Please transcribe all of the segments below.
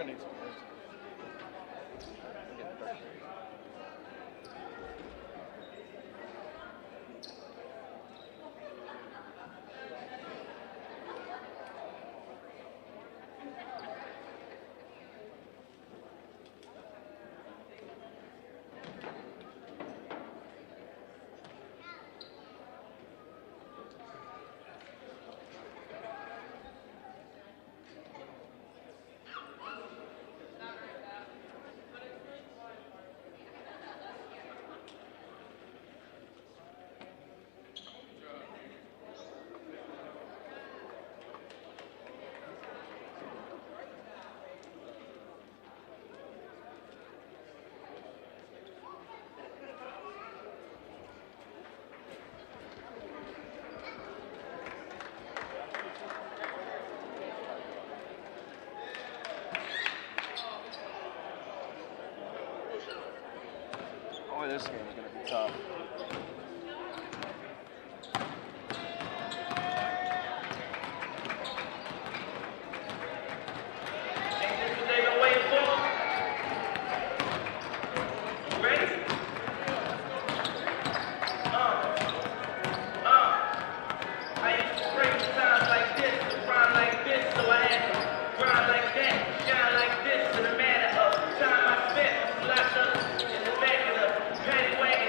gonna need some. Boy, this game is going to be tough. Locked up in the back of the paddy wagon.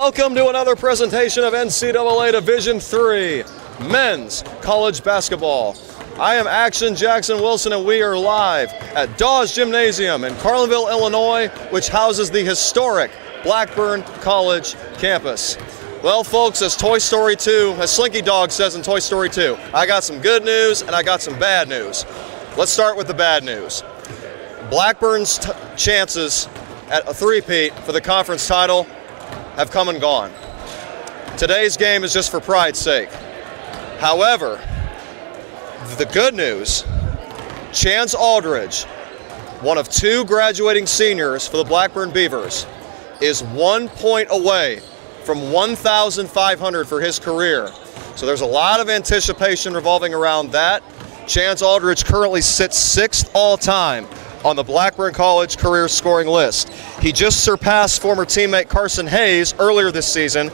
Welcome to another presentation of NCAA Division III Men's College Basketball. I am Action Jackson Wilson, and we are live at Dawes Gymnasium in Carlinville, Illinois, which houses the historic Blackburn College campus. Well, folks, as Slinky Dog says in Toy Story 2, I got some good news and I got some bad news. Let's start with the bad news. Blackburn's chances at a three-peat for the conference title have come and gone. Today's game is just for pride's sake. However, the good news, Chance Aldridge, one of two graduating seniors for the Blackburn Beavers, is 1 point away from 1,500 for his career. So there's a lot of anticipation revolving around that. Chance Aldridge currently sits 6th all-time on the Blackburn College career scoring list. He just surpassed former teammate Carson Hayes earlier this season,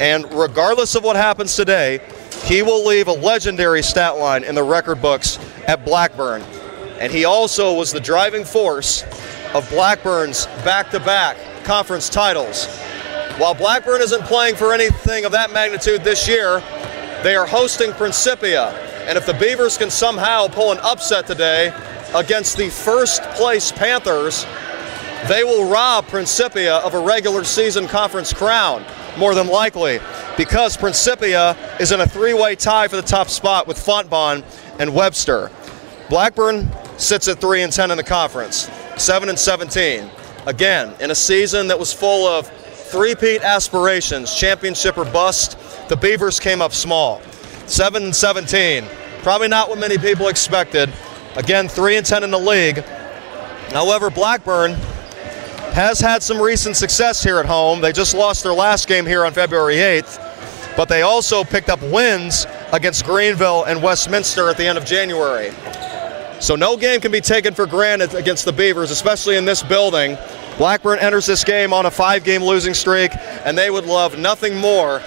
and regardless of what happens today, he will leave a legendary stat line in the record books at Blackburn. And he also was the driving force of Blackburn's back-to-back conference titles. While Blackburn isn't playing for anything of that magnitude this year, they are hosting Principia. And if the Beavers can somehow pull an upset today against the first place Panthers, they will rob Principia of a regular season conference crown, more than likely, because Principia is in a three-way tie for the top spot with Fontbonne and Webster. Blackburn sits at 3-10 in the conference, 7-17. Again, in a season that was full of three-peat aspirations, championship or bust, the Beavers came up small, 7-17. Probably not what many people expected. Again, 3-10 in the league. However, Blackburn has had some recent success here at home. They just lost their last game here on February 8th, but they also picked up wins against Greenville and Westminster at the end of January. So no game can be taken for granted against the Beavers, especially in this building. Blackburn enters this game on a 5-game losing streak, and they would love nothing more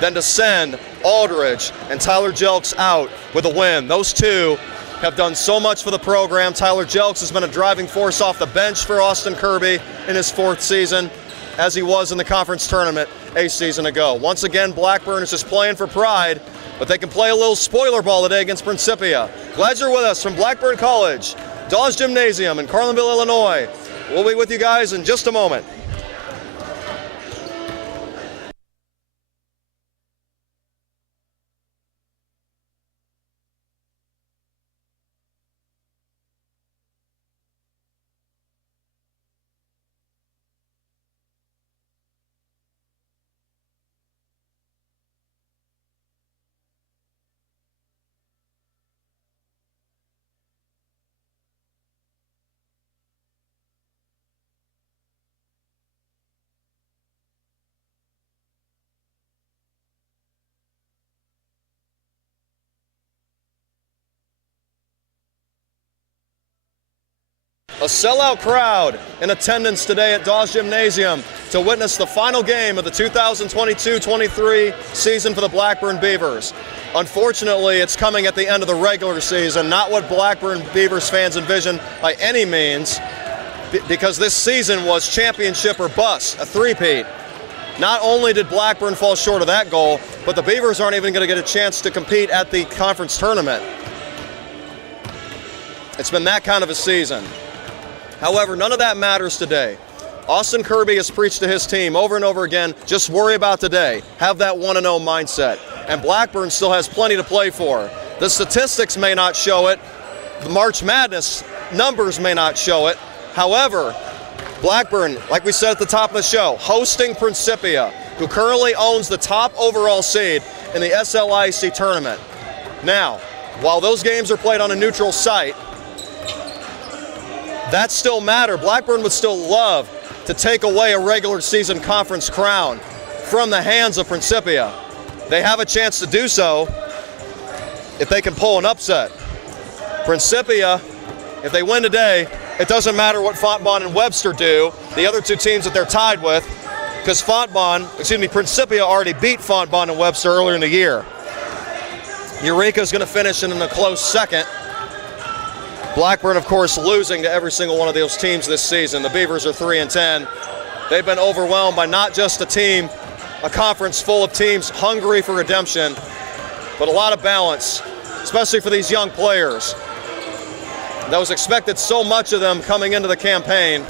than to send Aldridge and Tyler Jelks out with a win. Those two have done so much for the program. Tyler Jelks has been a driving force off the bench for Austin Kirby in his 4th season, as he was in the conference tournament a season ago. Once again, Blackburn is just playing for pride, but they can play a little spoiler ball today against Principia. Glad you're with us from Blackburn College, Dawes Gymnasium in Carlinville, Illinois. We'll be with you guys in just a moment. A sellout crowd in attendance today at Dawes Gymnasium to witness the final game of the 2022-23 season for the Blackburn Beavers. Unfortunately, it's coming at the end of the regular season, not what Blackburn Beavers fans envision by any means, because this season was championship or bust, a three-peat. Not only did Blackburn fall short of that goal, but the Beavers aren't even going to get a chance to compete at the conference tournament. It's been that kind of a season. However, none of that matters today. Austin Kirby has preached to his team over and over again, just worry about today. Have that 1-0 mindset. And Blackburn still has plenty to play for. The statistics may not show it. The March Madness numbers may not show it. However, Blackburn, like we said at the top of the show, hosting Principia, who currently owns the top overall seed in the SLIC tournament. Now, while those games are played on a neutral site, that still matter. Blackburn would still love to take away a regular season conference crown from the hands of Principia. They have a chance to do so if they can pull an upset. Principia, if they win today, it doesn't matter what Fontbonne and Webster do, the other two teams that they're tied with, because Principia already beat Fontbonne and Webster earlier in the year. Eureka's going to finish in a close second. Blackburn, of course, losing to every single one of those teams this season. The Beavers are 3-10. They've been overwhelmed by not just a team a conference full of teams hungry for redemption, but a lot of balance, especially for these young players. That was expected so much of them coming into the campaign.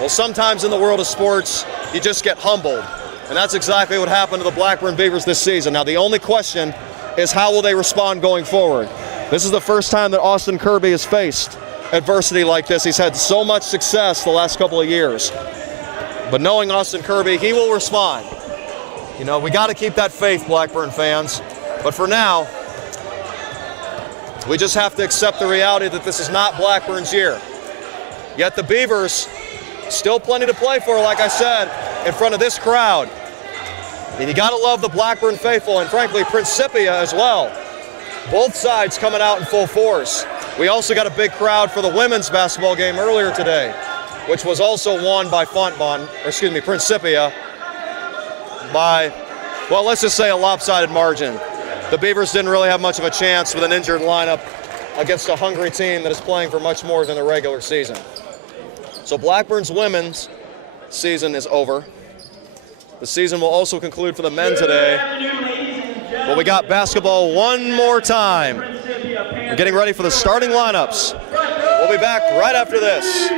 Well, sometimes in the world of sports, you just get humbled. And that's exactly what happened to the Blackburn Beavers this season. Now, the only question is how will they respond going forward? This is the first time that Austin Kirby has faced adversity like this. He's had so much success the last couple of years. But knowing Austin Kirby, he will respond. You know, we got to keep that faith, Blackburn fans. But for now, we just have to accept the reality that this is not Blackburn's year. Yet the Beavers, still plenty to play for, like I said, in front of this crowd. And you got to love the Blackburn faithful, and frankly, Principia as well. Both sides coming out in full force. We also got a big crowd for the women's basketball game earlier today, which was also won by Principia by, well, let's just say a lopsided margin. The Beavers didn't really have much of a chance with an injured lineup against a hungry team that is playing for much more than the regular season. So Blackburn's women's season is over. The season will also conclude for the men today. But we got basketball one more time. We're getting ready for the starting lineups. We'll be back right after this.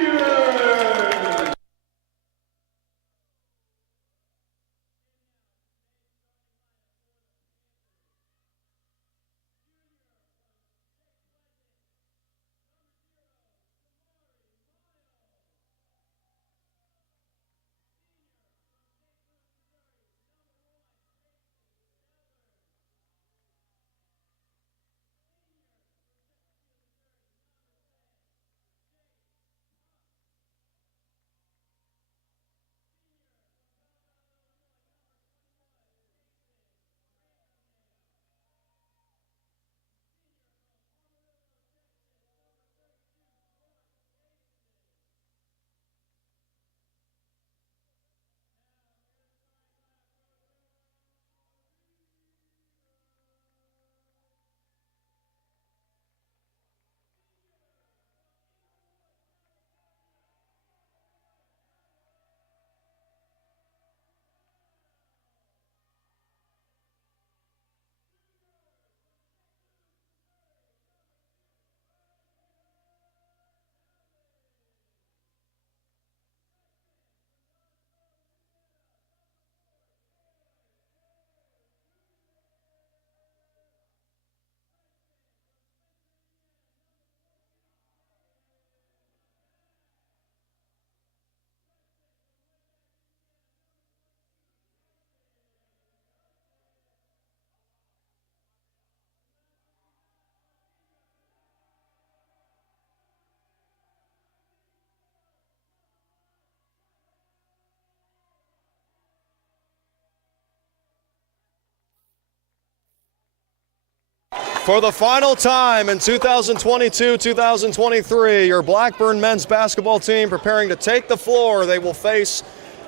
For the final time in 2022-2023, your Blackburn men's basketball team preparing to take the floor. They will face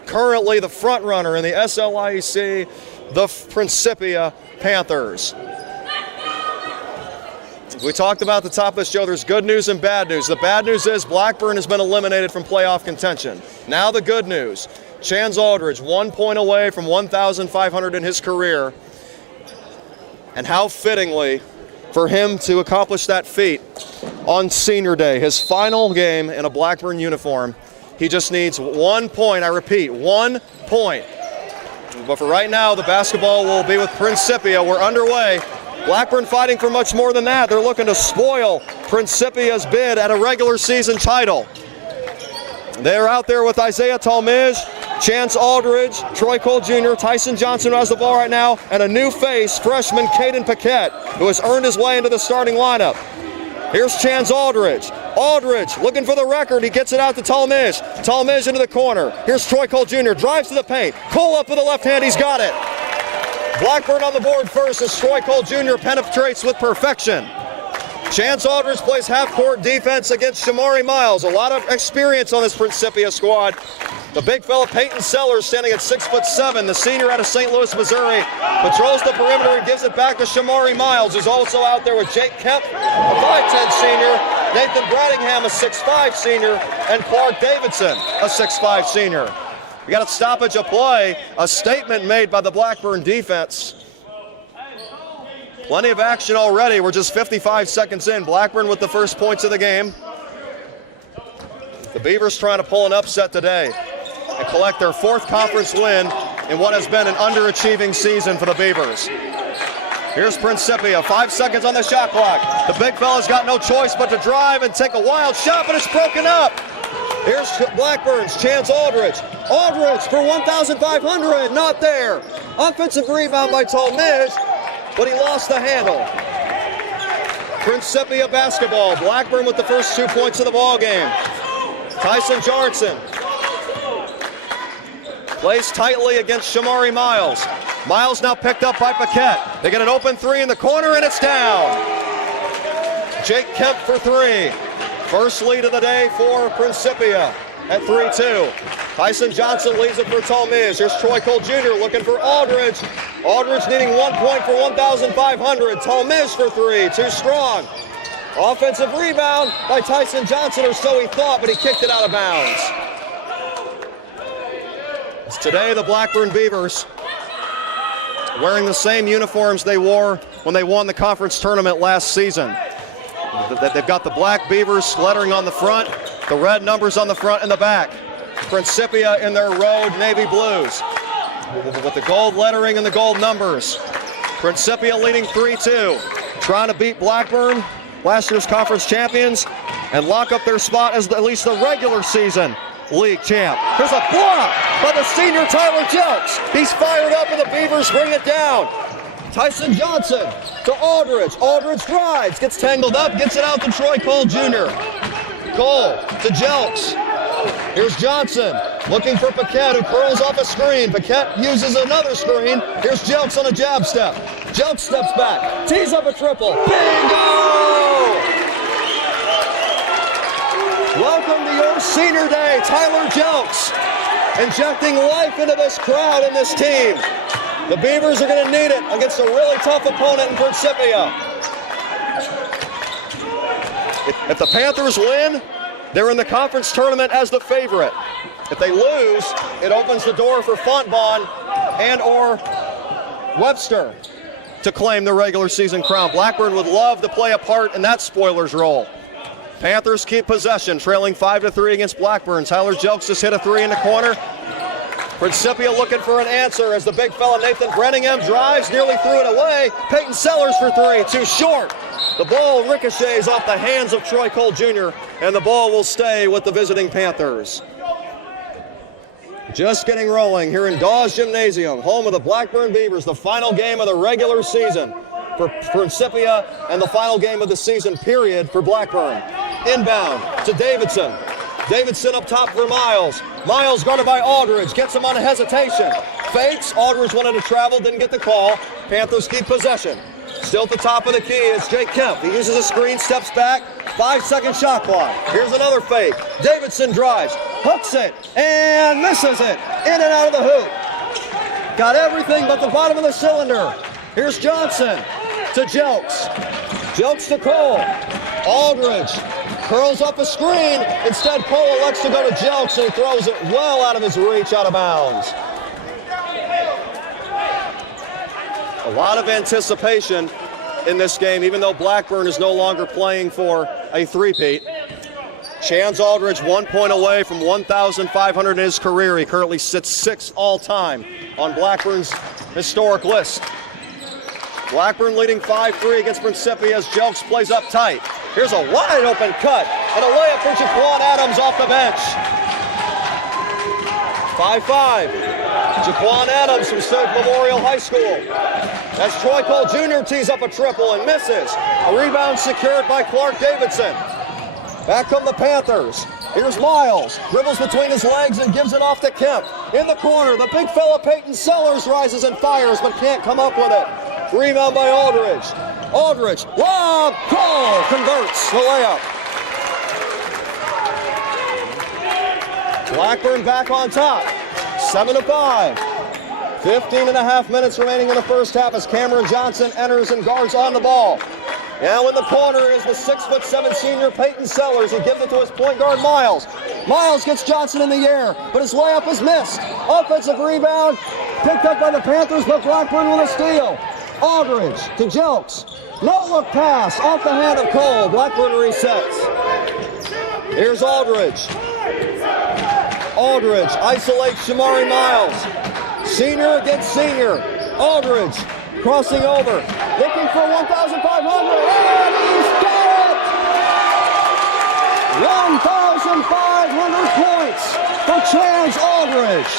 currently the front runner in the SLIEC, the Principia Panthers. We talked about the top of the show. There's good news and bad news. The bad news is Blackburn has been eliminated from playoff contention. Now the good news. Chance Aldridge, 1 point away from 1,500 in his career. And how fittingly for him to accomplish that feat on senior day, his final game in a Blackburn uniform. He just needs 1 point, I repeat, 1 point. But for right now, the basketball will be with Principia. We're underway. Blackburn fighting for much more than that. They're looking to spoil Principia's bid at a regular season title. They're out there with Isaiah Talmadge, Chance Aldridge, Troy Cole Jr., Tyson Johnson, who has the ball right now, and a new face, freshman Caden Paquette, who has earned his way into the starting lineup. Here's Chance Aldridge. Aldridge looking for the record. He gets it out to Talmadge. Talmadge into the corner. Here's Troy Cole Jr. Drives to the paint. Cole up with the left hand. He's got it. Blackburn on the board first as Troy Cole Jr. penetrates with perfection. Chance Aldridge plays half-court defense against Shamari Miles. A lot of experience on this Principia squad. The big fella Peyton Sellers standing at 6'7", the senior out of St. Louis, Missouri, patrols the perimeter and gives it back to Shamari Miles, who's also out there with Jake Kemp, a 5'10" senior, Nathan Bradingham, a 6'5" senior, and Clark Davidson, a 6'5" senior. We got a stoppage of play, a statement made by the Blackburn defense. Plenty of action already. We're just 55 seconds in. Blackburn with the first points of the game. The Beavers trying to pull an upset today and collect their 4th conference win in what has been an underachieving season for the Beavers. Here's Principia, 5 seconds on the shot clock. The big fella's got no choice but to drive and take a wild shot, but it's broken up. Here's Blackburn's Chance Aldridge. Aldridge for 1,500, not there. Offensive rebound by Talmadge, but he lost the handle. Principia basketball. Blackburn with the first 2 points of the ball game. Tyson Johnson plays tightly against Shamari Miles. Miles now picked up by Paquette. They get an open 3 in the corner, and it's down. Jake Kemp for 3. First lead of the day for Principia at 3-2. Tyson Johnson leads it for Talmadge. Here's Troy Cole Jr. looking for Aldridge. Aldridge needing 1 point for 1,500. Talmadge for 3, too strong. Offensive rebound by Tyson Johnson, or so he thought, but he kicked it out of bounds. It's today the Blackburn Beavers wearing the same uniforms they wore when they won the conference tournament last season. They've got the black Beavers lettering on the front, the red numbers on the front and the back. Principia in their road navy blues with the gold lettering and the gold numbers. Principia leading 3-2, trying to beat Blackburn, last year's conference champions, and lock up their spot as at least the regular season league champ. Here's a block by the senior Tyler Jelks. He's fired up and the Beavers bring it down. Tyson Johnson to Aldridge. Aldridge drives, gets tangled up, gets it out to Troy Cole Jr. Cole to Jelks. Here's Johnson looking for Paquette, who curls off a screen. Paquette uses another screen. Here's Jelks on a jab step. Jelks steps back, tees up a triple. Bingo! Welcome to your senior day, Tyler Jelks, injecting life into this crowd and this team. The Beavers are going to need it against a really tough opponent in Principia. If the Panthers win, they're in the conference tournament as the favorite. If they lose, it opens the door for Fontbonne and or Webster to claim the regular season crown. Blackburn would love to play a part in that spoiler's role. Panthers keep possession, trailing 5-3 against Blackburn. Tyler Jelks just hit a 3 in the corner. Principia looking for an answer as the big fella Nathan Brenningham drives, nearly threw it away. Peyton Sellers for 3, too short. The ball ricochets off the hands of Troy Cole Jr., and the ball will stay with the visiting Panthers. Just getting rolling here in Dawes Gymnasium, home of the Blackburn Beavers, the final game of the regular season for Principia and the final game of the season period for Blackburn. Inbound to Davidson. Davidson up top for Miles. Miles guarded by Aldridge, gets him on a hesitation. Fakes, Aldridge wanted to travel, didn't get the call. Panthers keep possession. Still at the top of the key is Jake Kemp. He uses a screen, steps back, 5-second shot clock. Here's another fake. Davidson drives, hooks it, and misses it. In and out of the hoop. Got everything but the bottom of the cylinder. Here's Johnson to Jelks. Jelks to Cole. Aldridge curls up a screen. Instead, Cole elects to go to Jelks, and he throws it well out of his reach, out of bounds. A lot of anticipation in this game, even though Blackburn is no longer playing for a three-peat. Chance Aldridge 1 point away from 1,500 in his career. He currently sits 6th all-time on Blackburn's historic list. Blackburn leading 5-3 against Principia as Jelks plays up tight. Here's a wide open cut and a layup for Jaquan Adams off the bench. 5-5. Jaquan Adams from Stoke Memorial High School. As Troy Cole Jr. tees up a triple and misses. A rebound secured by Clark Davidson. Back come the Panthers. Here's Miles. Dribbles between his legs and gives it off to Kemp. In the corner, the big fella Peyton Sellers rises and fires but can't come up with it. Rebound by Aldridge. Aldridge, lob, Cole converts the layup. Blackburn back on top, 7-5. 15 and a half minutes remaining in the first half as Cameron Johnson enters and guards on the ball. Now in the corner is the 6'7" senior Peyton Sellers. He gives it to his point guard, Miles. Miles gets Johnson in the air, but his layup is missed. Offensive rebound, picked up by the Panthers, but Blackburn with a steal. Aldridge to Jelks. No look pass off the hand of Cole. Blackburn resets. Here's Aldridge. Aldridge isolates Shamari Miles. Senior against senior. Aldridge crossing over, looking for 1,500, and he's got it! 1,500 points for Chance Aldridge.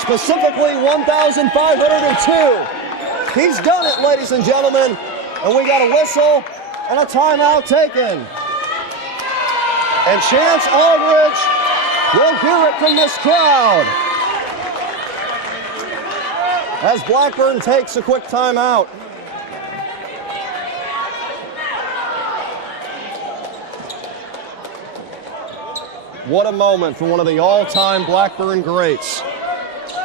Specifically 1,502. He's done it, ladies and gentlemen, and we got a whistle and a timeout taken. And Chance Aldridge will hear it from this crowd as Blackburn takes a quick timeout. What a moment for one of the all-time Blackburn greats.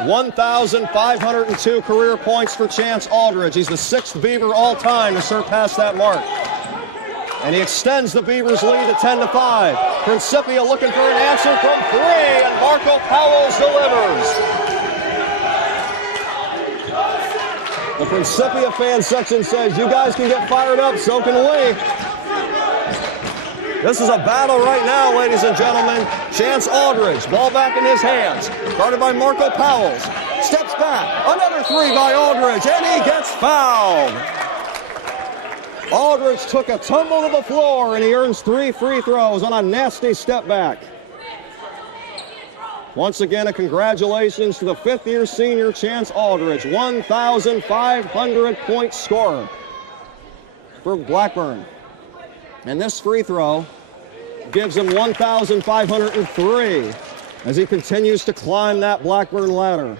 1,502 career points for Chance Aldridge. He's the 6th Beaver all-time to surpass that mark. And he extends the Beavers' lead to 10-5. Principia looking for an answer from 3, and Marco Powell delivers. The Principia fan section says, you guys can get fired up, so can we. This is a battle right now, ladies and gentlemen. Chance Aldridge, ball back in his hands. Guarded by Marco Powell. Steps back, another 3 by Aldridge, and he gets fouled. Aldridge took a tumble to the floor, and he earns 3 free throws on a nasty step back. Once again, a congratulations to the 5th-year senior Chance Aldridge, 1,500-point scorer for Blackburn. And this free throw gives him 1,503 as he continues to climb that Blackburn ladder.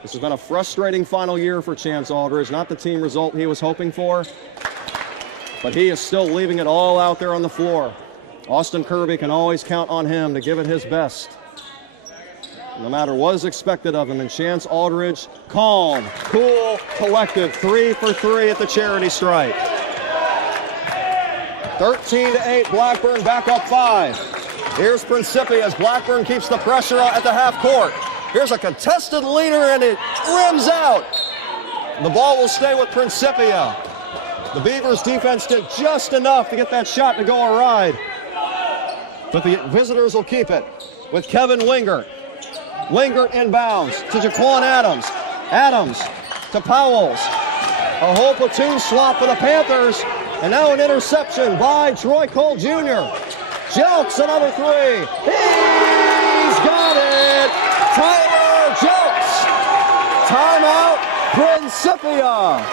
This has been a frustrating final year for Chance Aldridge, not the team result he was hoping for. But he is still leaving it all out there on the floor. Austin Kirby can always count on him to give it his best, no matter what is expected of him. And Chance Aldridge, calm, cool, collected, 3 for 3 at the charity stripe. 13-8, Blackburn back up 5. Here's Principia as Blackburn keeps the pressure at the half court. Here's a contested leaner, and it rims out. The ball will stay with Principia. The Beavers defense did just enough to get that shot to go awry. But the visitors will keep it with Kevin Wingert. Wingert inbounds to Jaquan Adams. Adams to Powells. A whole platoon swap for the Panthers. And now an interception by Troy Cole Jr. Jelks, another 3. He's got it! Tyler Jelks. Timeout, Principia.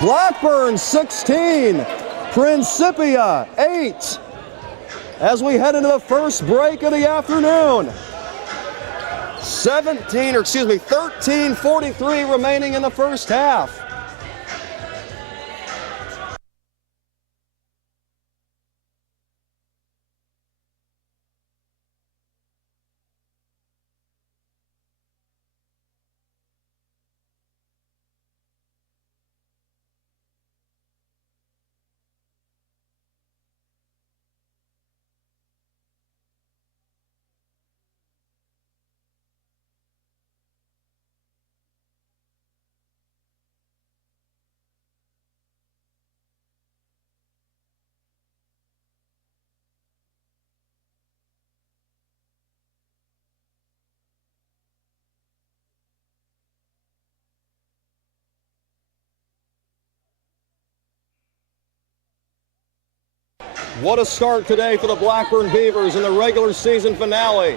Blackburn 16, Principia 8. As we head into the first break of the afternoon. 13:43 remaining in the first half. What a start today for the Blackburn Beavers in the regular season finale.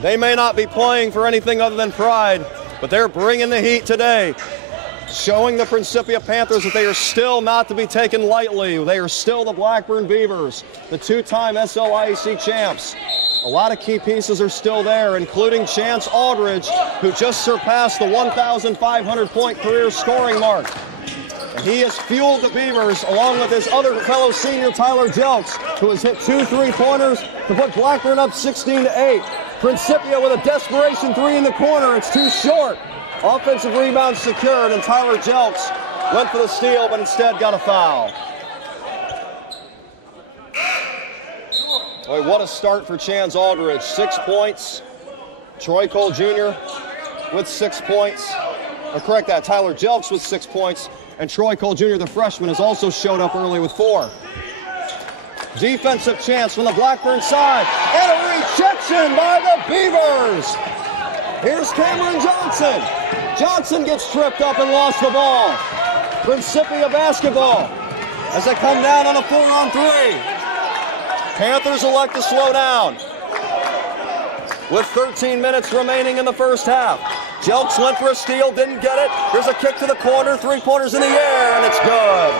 They may not be playing for anything other than pride, but they're bringing the heat today, showing the Principia Panthers that they are still not to be taken lightly. They are still the Blackburn Beavers, the 2-time SLIAC champs. A lot of key pieces are still there, including Chance Aldridge, who just surpassed the 1,500-point career scoring mark. And he has fueled the Beavers, along with his other fellow senior, Tyler Jelks, who has hit 2 3-pointers to put Blackburn up 16-8. Principia with a desperation three in the corner. It's too short. Offensive rebound secured, and Tyler Jelks went for the steal, but instead got a foul. Boy, what a start for Chance Aldridge. 6 points. Troy Cole Jr. with 6 points. Or correct that, Tyler Jelks with 6 points. And Troy Cole Jr., the freshman, has also showed up early with 4. Defensive chance from the Blackburn side. And a rejection by the Beavers. Here's Cameron Johnson. Johnson gets tripped up and lost the ball. Principia basketball as they come down on a 4-on-3. Panthers elect to slow down with 13 minutes remaining in the first half. Jelks went for a steal, didn't get it. Here's a kick to the corner, 3-pointers in the air, and it's good.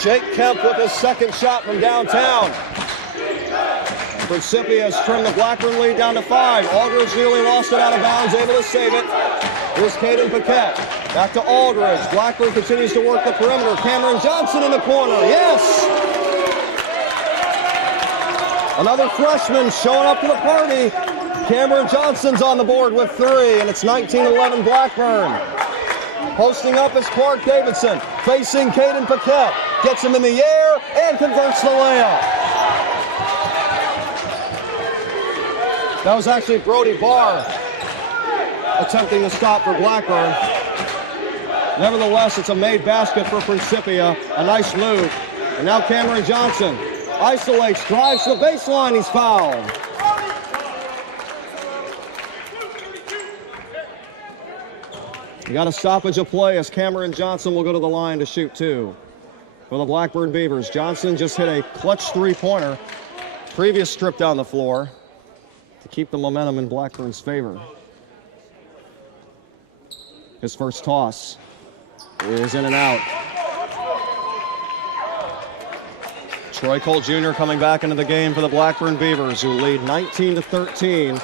Jake Kemp with his second shot from downtown. Principia has trimmed the Blackburn lead down to 5. Aldridge nearly lost it out of bounds, able to save it. Here's Caden Paquette. Back to Aldridge. Blackburn continues to work the perimeter. Cameron Johnson in the corner. Yes! Another freshman showing up to the party. Cameron Johnson's on the board with 3, and it's 19-11 Blackburn. Posting up is Clark Davidson, facing Caden Paquette. Gets him in the air and converts the layup. That was actually Brody Barr attempting to stop for Blackburn. Nevertheless, it's a made basket for Principia. A nice move. And now Cameron Johnson isolates, drives to the baseline. He's fouled. You got a stoppage of play as Cameron Johnson will go to the line to shoot 2. For the Blackburn Beavers, Johnson just hit a clutch 3-pointer. Previous strip down the floor to keep the momentum in Blackburn's favor. His first toss is in and out. Troy Cole Jr. coming back into the game for the Blackburn Beavers, who lead 19-13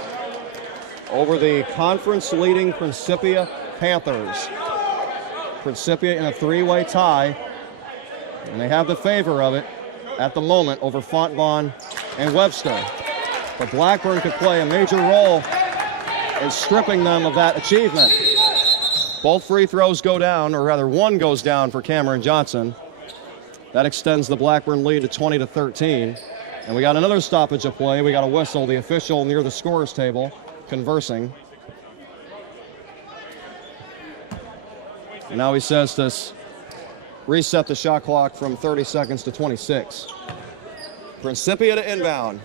over the conference-leading Principia Panthers. Principia in a 3-way tie, and they have the favor of it at the moment over Fontbonne and Webster. But Blackburn could play a major role in stripping them of that achievement. Both free throws go down, or rather one goes down for Cameron Johnson. That extends the Blackburn lead to 20-13. And we got another stoppage of play. We got a whistle, the official near the scorer's table conversing. And now he says to reset the shot clock from 30 seconds to 26. Principia to inbound.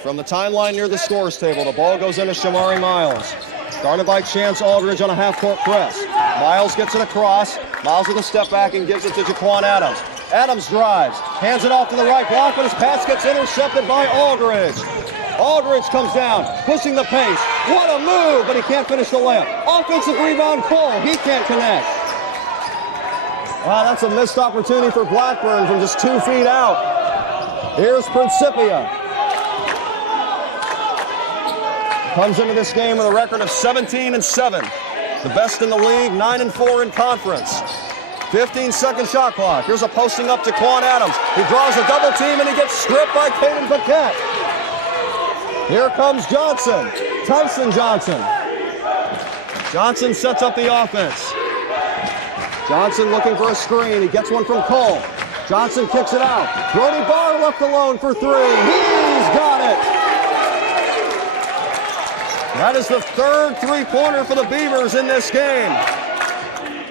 From the timeline near the scorer's table, the ball goes into Shamari Miles. Guarded by Chance Aldridge on a half-court press. Miles gets it across. Miles with a step back and gives it to Jaquan Adams. Adams drives, hands it off to the right block, but his pass gets intercepted by Aldridge. Aldridge comes down, pushing the pace. What a move, but he can't finish the layup. Offensive rebound, Cole. He can't connect. Wow, that's a missed opportunity for Blackburn from just 2 feet out. Here's Principia. Comes into this game with a record of 17-7. The best in the league, 9-4 in conference. 15-second shot clock. Here's a posting up to Jaquan Adams. He draws a double team and he gets stripped by Caden Paquette. Here comes Johnson. Tyson Johnson. Johnson sets up the offense. Johnson looking for a screen. He gets one from Cole. Johnson kicks it out. Brody Barr left alone for 3. He's got it. That is the third 3-pointer for the Beavers in this game.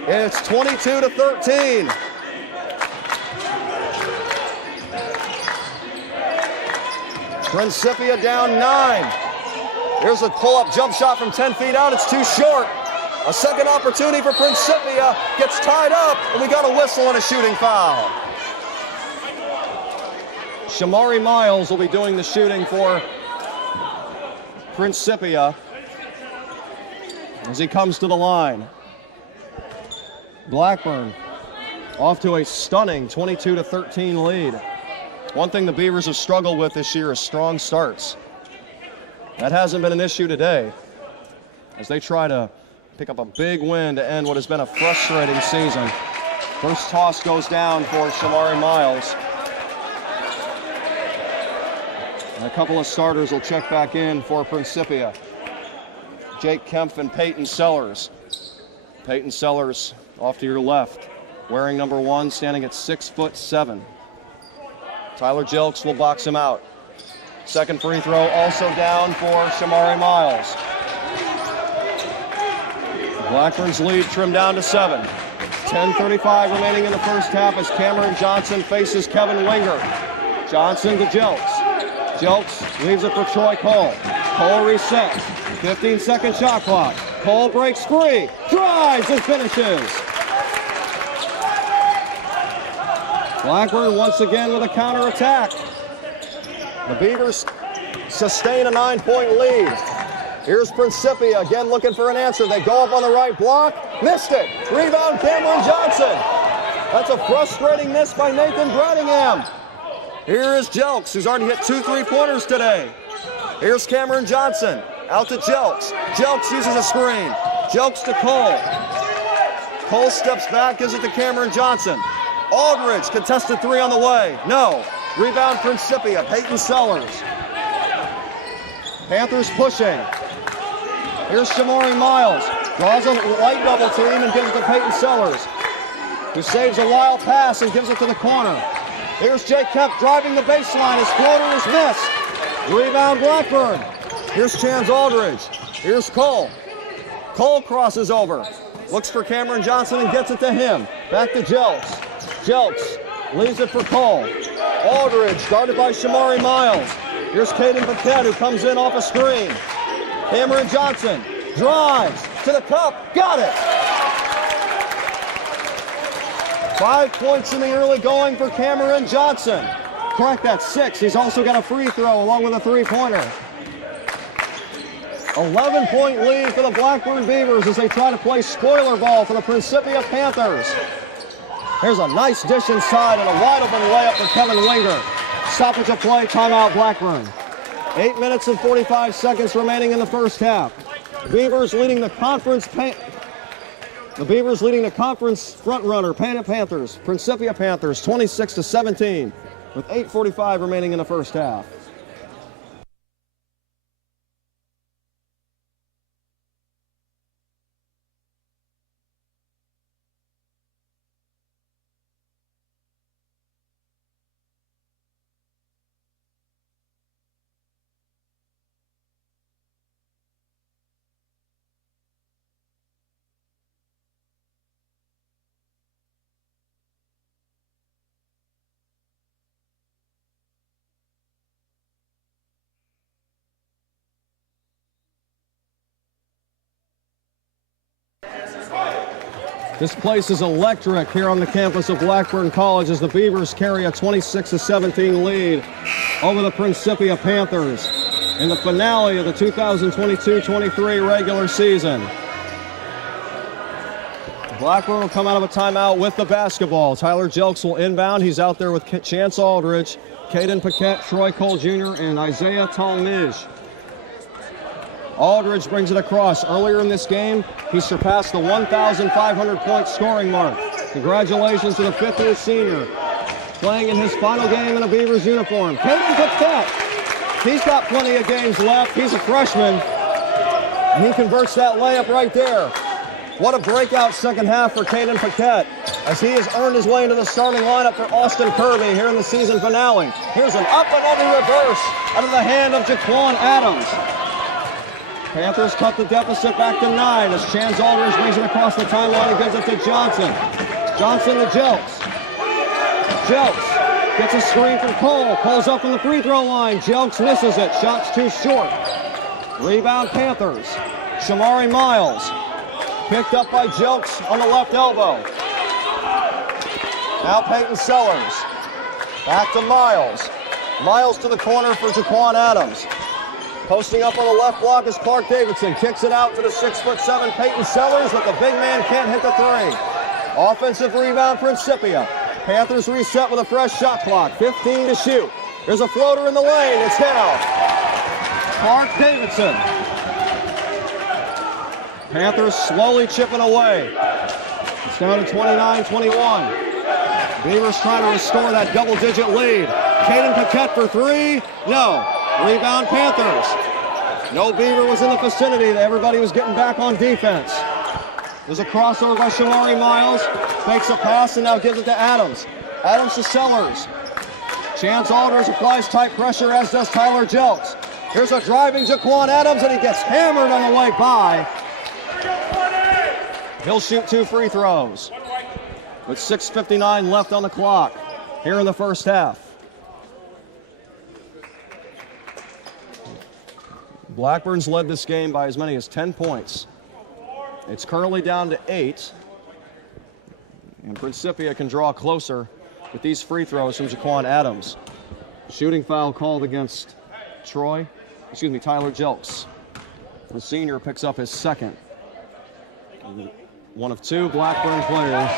It's 22-13. Principia down 9. Here's a pull-up jump shot from 10 feet out. It's too short. A second opportunity for Principia. Gets tied up, and we got a whistle and a shooting foul. Shamari Miles will be doing the shooting for Principia as he comes to the line. Blackburn off to a stunning 22-13 lead. One thing the Beavers have struggled with this year is strong starts. That hasn't been an issue today as they try to pick up a big win to end what has been a frustrating season. First toss goes down for Shamari Miles. And a couple of starters will check back in for Principia. Jake Kempf and Peyton Sellers. Peyton Sellers off to your left, wearing number 1, standing at 6'7". Tyler Jelks will box him out. Second free throw also down for Shamari Miles. Blackburn's lead trimmed down to 7. 10:35 remaining in the first half as Cameron Johnson faces Kevin Winger. Johnson to Jelks. Jelks leaves it for Troy Cole. Cole resets. 15-second shot clock. Cole breaks free, drives and finishes. Blackburn once again with a counterattack. The Beavers sustain a 9-point lead. Here's Principia again looking for an answer. They go up on the right block, missed it. Rebound Cameron Johnson. That's a frustrating miss by Nathan Bradingham. Here is Jelks, who's already hit 2 3-pointers today. Here's Cameron Johnson, out to Jelks. Jelks uses a screen. Jelks to Cole. Cole steps back, gives it to Cameron Johnson. Aldridge, contested 3 on the way. No. Rebound Principia, Peyton Sellers. Panthers pushing. Here's Shamari Miles. Draws a light double team and gives it to Peyton Sellers, who saves a wild pass and gives it to the corner. Here's Jake Kempf driving the baseline. His floater is missed. Rebound Blackburn. Here's Chance Aldridge. Here's Cole. Cole crosses over. Looks for Cameron Johnson and gets it to him. Back to Jelks. Jelks leaves it for Cole. Aldridge guarded by Shamari Miles. Here's Caden Paquette, who comes in off a screen. Cameron Johnson drives to the cup. Got it. 5 points in the early going for Cameron Johnson. Correct, that's 6. He's also got a free throw along with a 3-pointer. 11-point lead for the Blackburn Beavers as they try to play spoiler ball for the Principia Panthers. Here's a nice dish inside and a wide open layup for Kevin Winger. Stoppage of play, timeout Blackburn. 8 minutes and 45 seconds remaining in the first half. Beavers leading the conference front runner, Panthers, Principia Panthers, 26-17, with 8:45 remaining in the first half. This place is electric here on the campus of Blackburn College as the Beavers carry a 26-17 lead over the Principia Panthers in the finale of the 2022-23 regular season. Blackburn will come out of a timeout with the basketball. Tyler Jelks will inbound. He's out there with Chance Aldridge, Caden Paquette, Troy Cole Jr., and Isaiah Talmage. Aldridge brings it across. Earlier in this game, he surpassed the 1,500-point scoring mark. Congratulations to the fifth-year senior playing in his final game in a Beavers uniform. Caden Paquette, he's got plenty of games left. He's a freshman, and he converts that layup right there. What a breakout second half for Caden Paquette as he has earned his way into the starting lineup for Austin Kirby here in the season finale. Here's an up-and-under reverse out of the hand of Jaquan Adams. Panthers cut the deficit back to 9 as Chance Aldridge brings it across the timeline and gives it to Johnson. Johnson to Jelks. Jelks gets a screen from Cole. Cole's up from the free throw line. Jelks misses it. Shot's too short. Rebound Panthers. Shamari Miles. Picked up by Jelks on the left elbow. Now Peyton Sellers. Back to Miles. Miles to the corner for Jaquan Adams. Posting up on the left block is Clark Davidson. Kicks it out to the 6'7" Peyton Sellers, but the big man can't hit the three. Offensive rebound, Principia. Panthers reset with a fresh shot clock. 15 to shoot. There's a floater in the lane. It's down. Clark Davidson. Panthers slowly chipping away. It's down to 29-21. Beavers trying to restore that double-digit lead. Caden Paquette for three. No. Rebound Panthers. No Beaver was in the vicinity. Everybody was getting back on defense. There's a crossover by Shamari Miles. Fakes a pass and now gives it to Adams. Adams to Sellers. Chance Aldridge applies tight pressure, as does Tyler Jelks. Here's a driving Jaquan Adams, and he gets hammered on the way by. He'll shoot 2 free throws with 6:59 left on the clock here in the first half. Blackburn's led this game by as many as 10 points. It's currently down to 8. And Principia can draw closer with these free throws from Jaquan Adams. Shooting foul called against Tyler Jelks. The senior picks up his second. One of 2 Blackburn players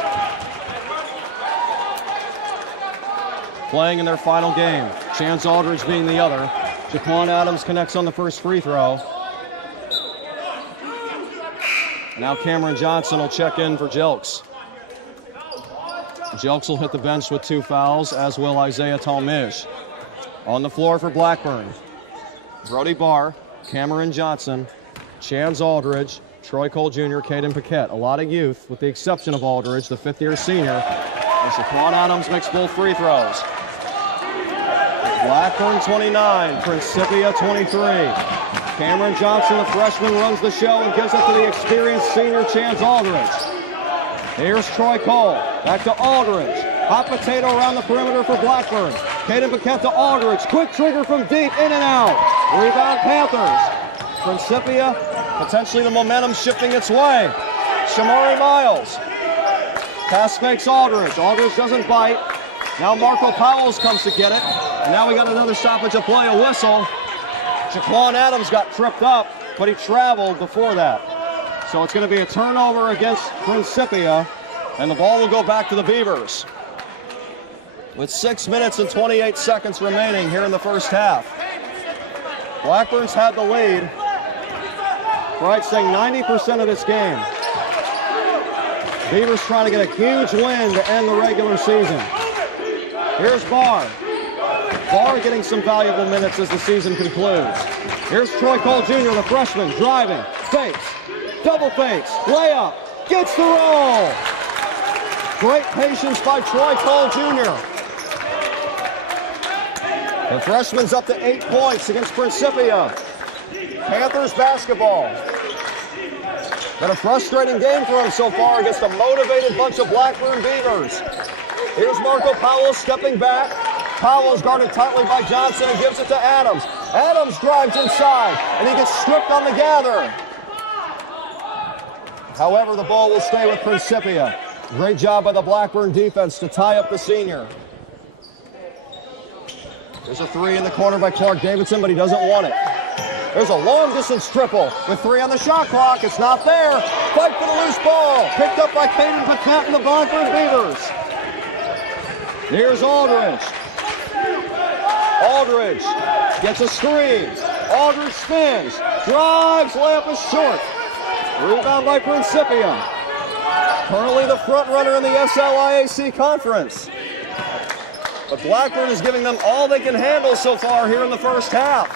playing in their final game. Chance Aldridge being the other. Jaquan Adams connects on the first free throw. Now Cameron Johnson will check in for Jelks. Jelks will hit the bench with 2 fouls, as will Isaiah Talmage. On the floor for Blackburn, Brody Barr, Cameron Johnson, Chance Aldridge, Troy Cole Jr., Caden Paquette. A lot of youth, with the exception of Aldridge, the 5th-year senior. And Jaquan Adams makes both free throws. Blackburn 29, Principia 23. Cameron Johnson, the freshman, runs the show and gives it to the experienced senior Chance Aldridge. Here's Troy Cole, back to Aldridge. Hot potato around the perimeter for Blackburn. Caden Paquette to Aldridge, quick trigger from deep, in and out. Rebound Panthers. Principia, potentially the momentum shifting its way. Shamari Miles. Pass fakes Aldridge. Aldridge doesn't bite. Now Marco Powell comes to get it. And now we got another stoppage of play, a whistle. Jaquan Adams got tripped up, but he traveled before that. So it's going to be a turnover against Principia, and the ball will go back to the Beavers. With 6 minutes and 28 seconds remaining here in the first half. Blackburn's had the lead for, I'd say, 90% of this game. Beavers trying to get a huge win to end the regular season. Here's Barr. Barr getting some valuable minutes as the season concludes. Here's Troy Cole Jr., the freshman, driving, fakes, double fakes, layup, gets the roll. Great patience by Troy Cole Jr. The freshman's up to 8 points against Principia. Panthers basketball. Been a frustrating game for him so far against a motivated bunch of Blackburn Beavers. Here's Marco Powell stepping back. Powell's guarded tightly by Johnson and gives it to Adams. Adams drives inside, and he gets stripped on the gather. However, the ball will stay with Principia. Great job by the Blackburn defense to tie up the senior. There's a 3 in the corner by Clark Davidson, but he doesn't want it. There's a long-distance triple with 3 on the shot clock. It's not there. Fight for the loose ball. Picked up by Caden Paquette and the Blackburn Beavers. Here's Aldridge. Aldridge gets a screen. Aldridge spins, drives, layup is short. Rebound by Principia. Currently the front runner in the SLIAC conference. But Blackburn is giving them all they can handle so far here in the first half.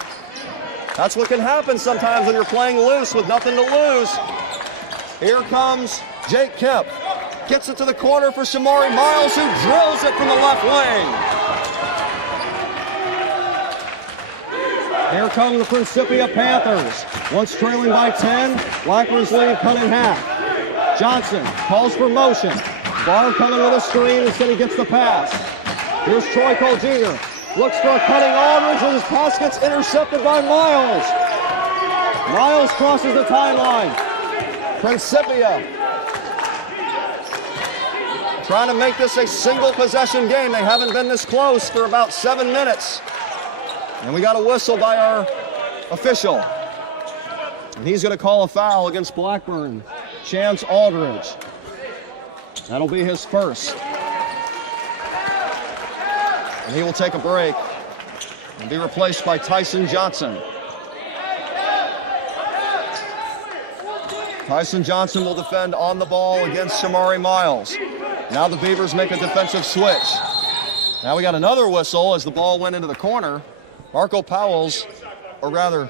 That's what can happen sometimes when you're playing loose with nothing to lose. Here comes Jake Kemp. Gets it to the corner for Shamari Miles, who drills it from the left wing. Here come the Principia Panthers. Once trailing by 10, Blackburn's lead cut in half. Johnson calls for motion. Barr coming with a screen, instead he gets the pass. Here's Troy Cole Jr. Looks for a cutting Aldridge, and his pass gets intercepted by Miles. Miles crosses the timeline. Principia trying to make this a single possession game. They haven't been this close for about 7 minutes. And we got a whistle by our official. And he's going to call a foul against Blackburn. Chance Aldridge. That'll be his first. And he will take a break and be replaced by Tyson Johnson. Tyson Johnson will defend on the ball against Shamari Miles. Now the Beavers make a defensive switch. Now we got another whistle as the ball went into the corner. Marco Powell's, or rather,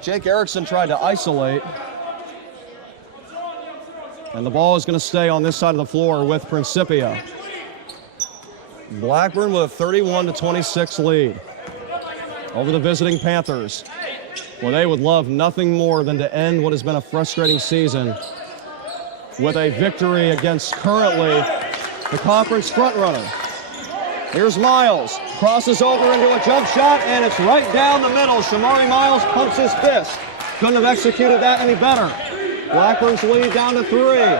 Jake Erickson tried to isolate. And the ball is going to stay on this side of the floor with Principia. Blackburn with a 31-26 lead over the visiting Panthers. Well, they would love nothing more than to end what has been a frustrating season with a victory against currently the conference frontrunner. Here's Miles, crosses over into a jump shot, and it's right down the middle. Shamari Miles pumps his fist. Couldn't have executed that any better. Blackburn's lead down to 3.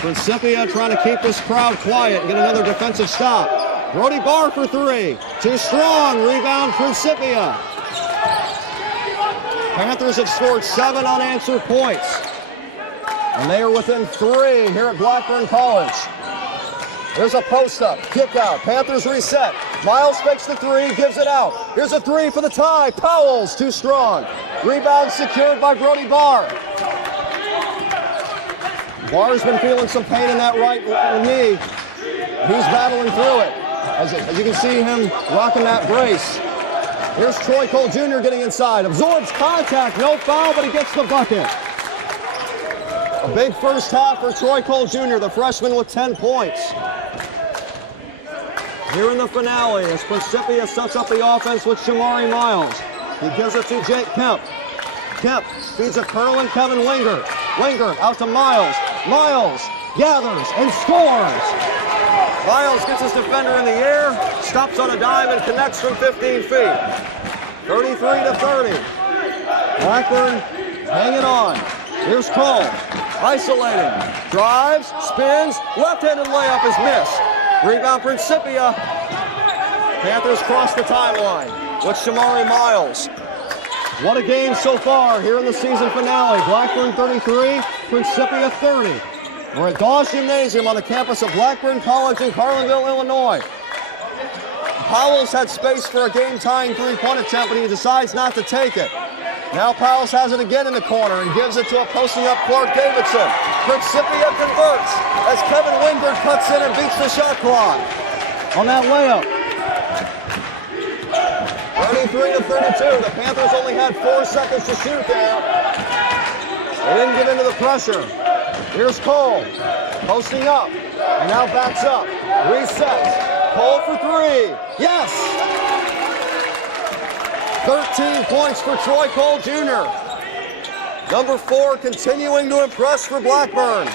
Principia trying to keep this crowd quiet and get another defensive stop. Brody Barr for 3. Too strong. Rebound Principia. Panthers have scored 7 unanswered points. And they are within 3 here at Blackburn College. There's a post-up, kick out. Panthers reset. Miles fakes the 3, gives it out. Here's a 3 for the tie. Powell's too strong. Rebound secured by Brody Barr. Barr's been feeling some pain in that right knee. He's battling through it. As you can see him rocking that brace. Here's Troy Cole Jr. getting inside. Absorbs contact, no foul, but he gets the bucket. A big first half for Troy Cole Jr., the freshman with 10 points. Here in the finale, as Principia sets up the offense with Shamari Miles. He gives it to Jake Kemp. Kemp feeds a curling Kevin Winger. Winger out to Miles. Miles gathers and scores. Miles gets his defender in the air, stops on a dime and connects from 15 feet. 33-30. Blackburn hanging on. Here's Cole, isolating, drives, spins, left-handed layup is missed. Rebound Principia. Panthers cross the timeline with Shamari Miles. What a game so far here in the season finale. Blackburn 33, Principia 30. We're at Dawes Gymnasium on the campus of Blackburn College in Carlinville, Illinois. Powell's had space for a game-tying three-point attempt, but he decides not to take it. Now Powell's has it again in the corner and gives it to a posting-up Clark Davidson. Principia converts as Kevin Wingard cuts in and beats the shot clock on that layup. 33-32. The Panthers only had 4 seconds to shoot there. They didn't get into the pressure. Here's Cole, posting up, and now backs up. Resets. Cole for 3. Yes! 13 points for Troy Cole Jr. Number 4 continuing to impress for Blackburn.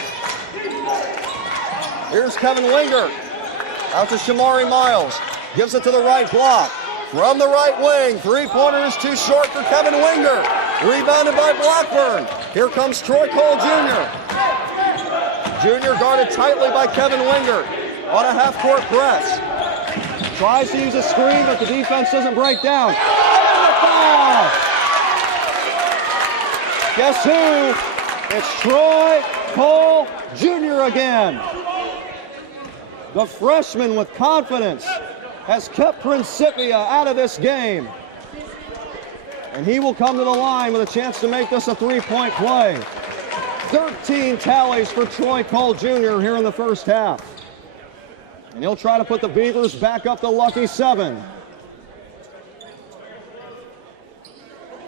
Here's Kevin Winger. Out to Shamari Miles. Gives it to the right block. From the right wing. 3-pointer is too short for Kevin Winger. Rebounded by Blackburn. Here comes Troy Cole Jr. Jr. guarded tightly by Kevin Winger on a half-court press. Tries to use a screen, but the defense doesn't break down. Guess who? It's Troy Cole Jr. again. The freshman with confidence has kept Principia out of this game. And he will come to the line with a chance to make this a 3-point play. 13 tallies for Troy Cole Jr. here in the first half. And he'll try to put the Beavers back up to lucky 7.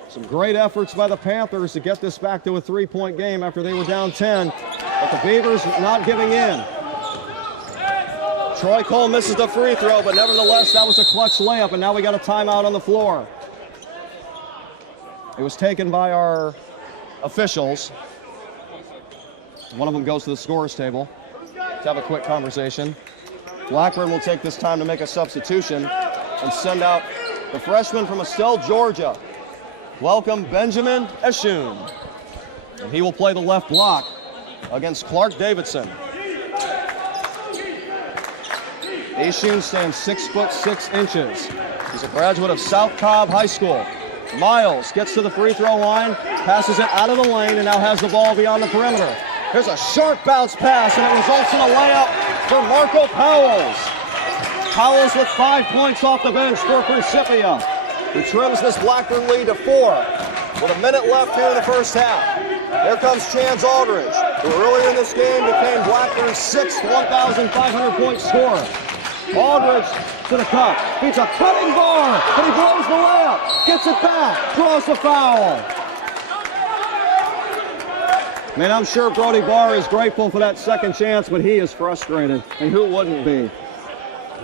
Some great efforts by the Panthers to get this back to a 3-point game after they were down 10. But the Beavers not giving in. Troy Cole misses the free throw, but nevertheless, that was a clutch layup, and now we got a timeout on the floor. It was taken by our officials. One of them goes to the scorer's table to have a quick conversation. Blackburn will take this time to make a substitution and send out the freshman from Estelle, Georgia. Welcome Benjamin Eshun. And he will play the left block against Clark Davidson. Eshun stands 6'6". He's a graduate of South Cobb High School. Miles gets to the free throw line, passes it out of the lane, and now has the ball beyond the perimeter. Here's a sharp bounce pass, and it results in a layup for Marco Powell's. Powell's with 5 points off the bench for Principia. He trims this Blackburn lead to 4 with a minute left here in the first half. Here comes Chance Aldridge, who earlier in this game became Blackburn's 6th 1,500-point scorer. Aldridge to the cup. Beats a cutting bar, but he blows the layup. Gets it back. Draws the foul. Man, I'm sure Brody Barr is grateful for that second chance, but he is frustrated. And who wouldn't be?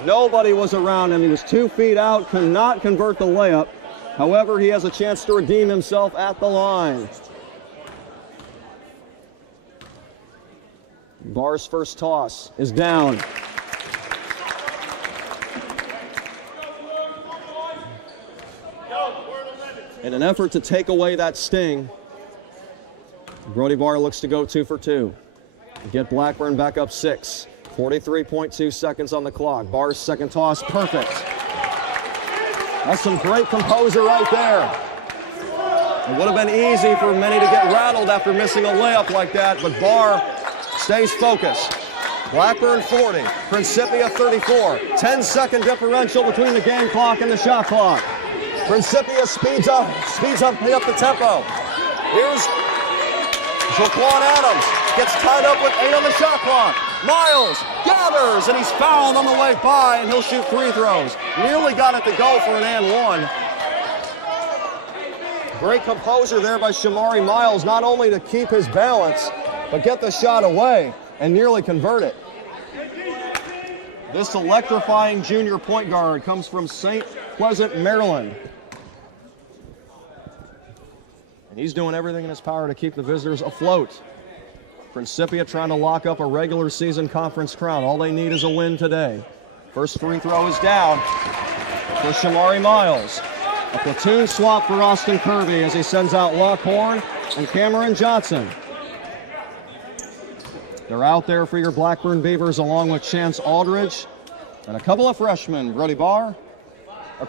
Nobody was around him. He was 2 feet out, could not convert the layup. However, he has a chance to redeem himself at the line. Barr's first toss is down. In an effort to take away that sting, Brody Barr looks to go 2 for 2. Get Blackburn back up 6. 43.2 seconds on the clock. Barr's second toss, perfect. That's some great composure right there. It would have been easy for many to get rattled after missing a layup like that, but Barr stays focused. Blackburn 40, Principia 34. 10-second differential between the game clock and the shot clock. Principia speeds up the tempo. Here's Jaquan Adams, gets tied up with 8 on the shot clock. Miles gathers, and he's fouled on the way by, and he'll shoot free throws. Nearly got it to go for an and one. Great composure there by Shamari Miles, not only to keep his balance, but get the shot away and nearly convert it. This electrifying junior point guard comes from St. Pleasant, Maryland. And he's doing everything in his power to keep the visitors afloat. Principia trying to lock up a regular season conference crown. All they need is a win today. First free throw is down for Shamari Miles. A platoon swap for Austin Kirby as he sends out Lockhorn and Cameron Johnson. They're out there for your Blackburn Beavers along with Chance Aldridge and a couple of freshmen. Brody Barr,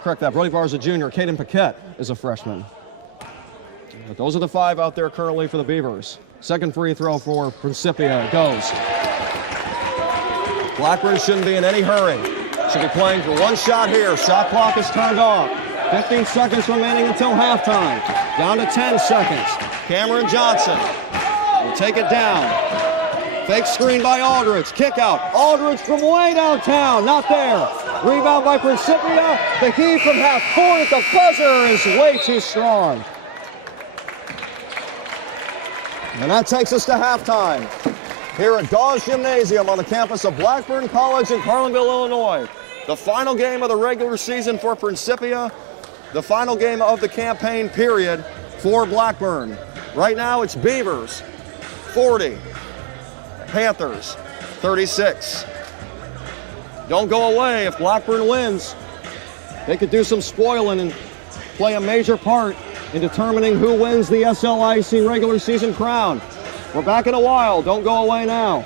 Brody Barr is a junior. Caden Paquette is a freshman. But those are the 5 out there currently for the Beavers. Second free throw for Principia goes. Blackburn shouldn't be in any hurry. Should be playing for one shot here. Shot clock is turned off. 15 seconds remaining until halftime. Down to 10 seconds. Cameron Johnson will take it down. Fake screen by Aldridge. Kick out. Aldridge from way downtown. Not there. Rebound by Principia. The heave from half court at the buzzer is way too strong. And that takes us to halftime here at Dawes Gymnasium on the campus of Blackburn College in Carlinville, Illinois. The final game of the regular season for Principia, the final game of the campaign period for Blackburn. Right now it's Beavers 40, Panthers 36. Don't go away. If Blackburn wins, they could do some spoiling and play a major part in determining who wins the SLIC regular season crown. We're back in a while. Don't go away now.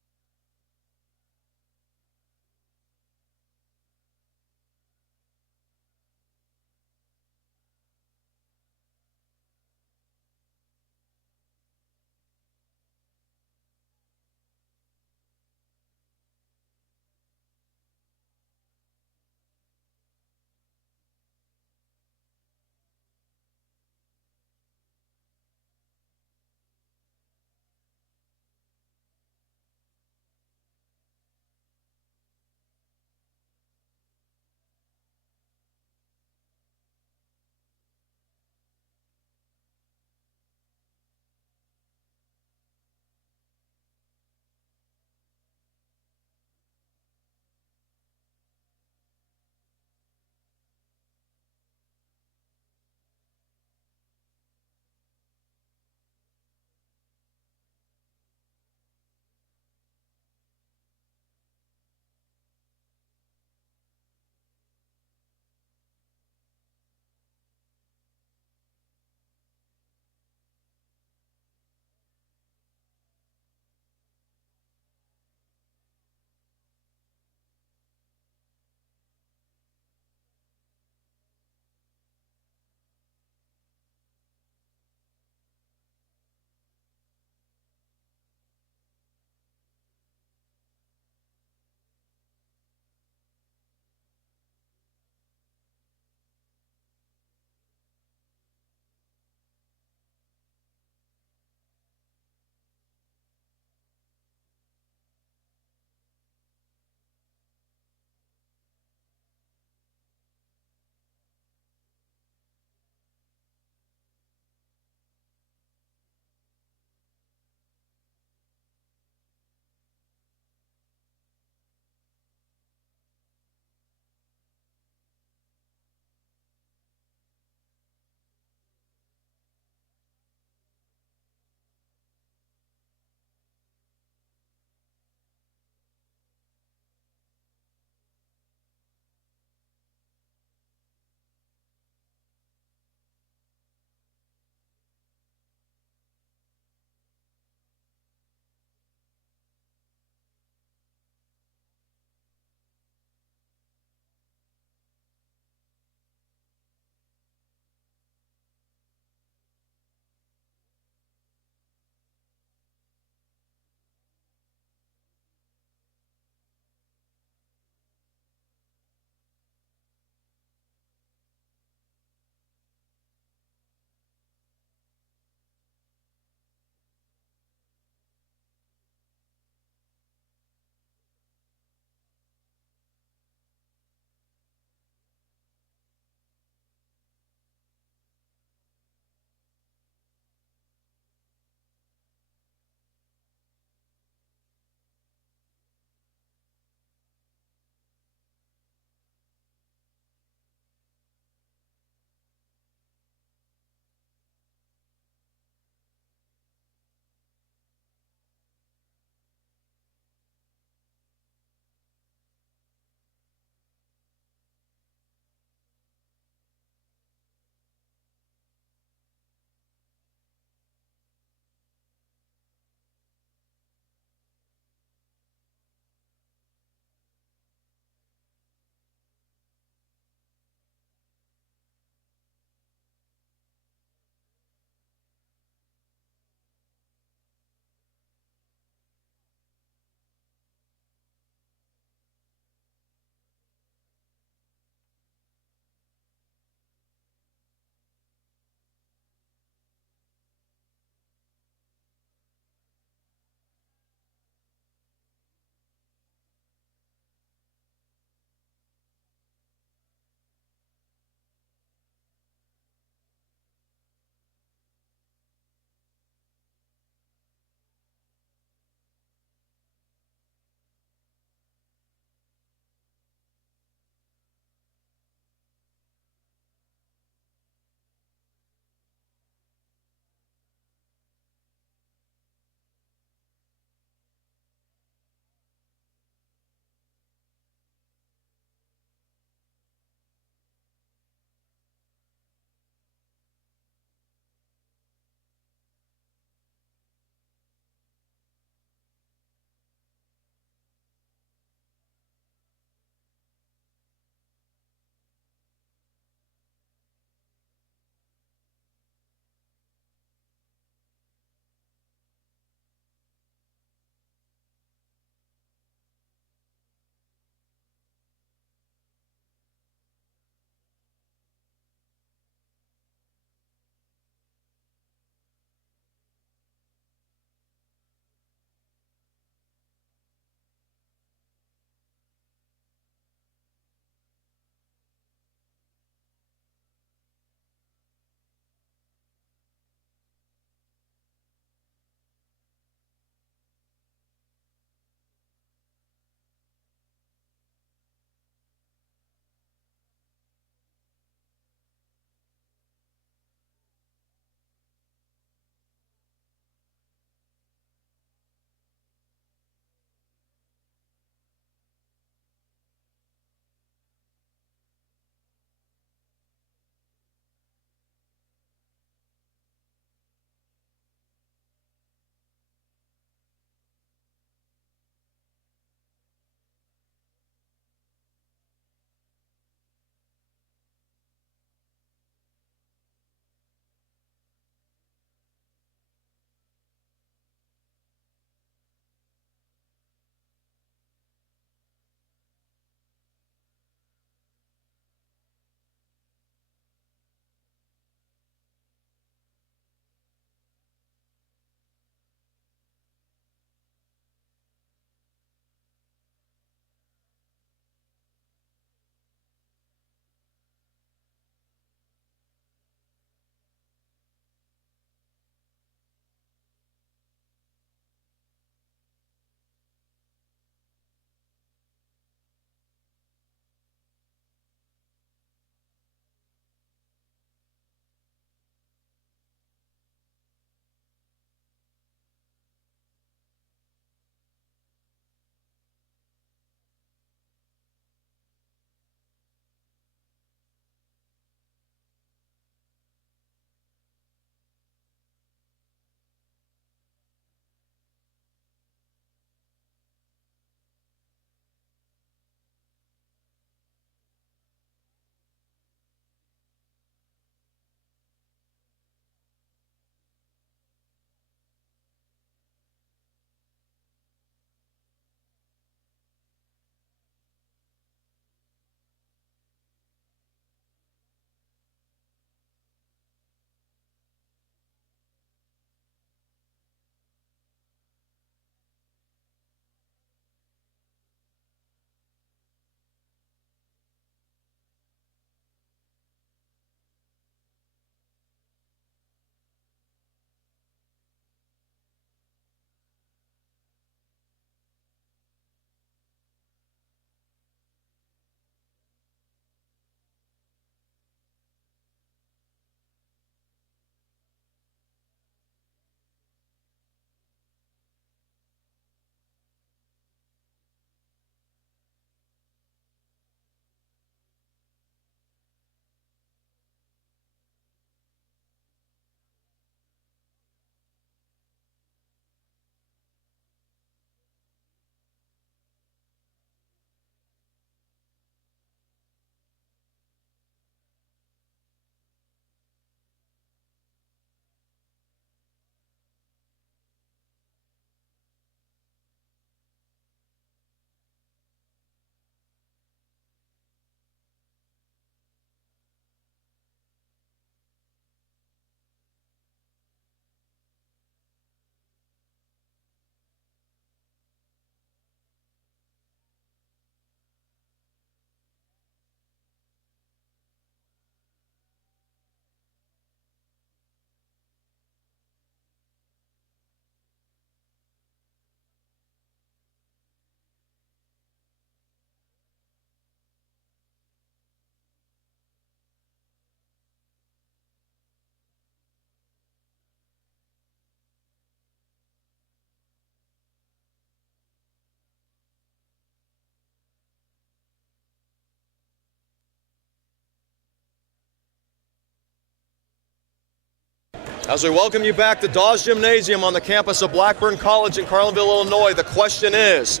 As we welcome you back to Dawes Gymnasium on the campus of Blackburn College in Carlinville, Illinois, the question is,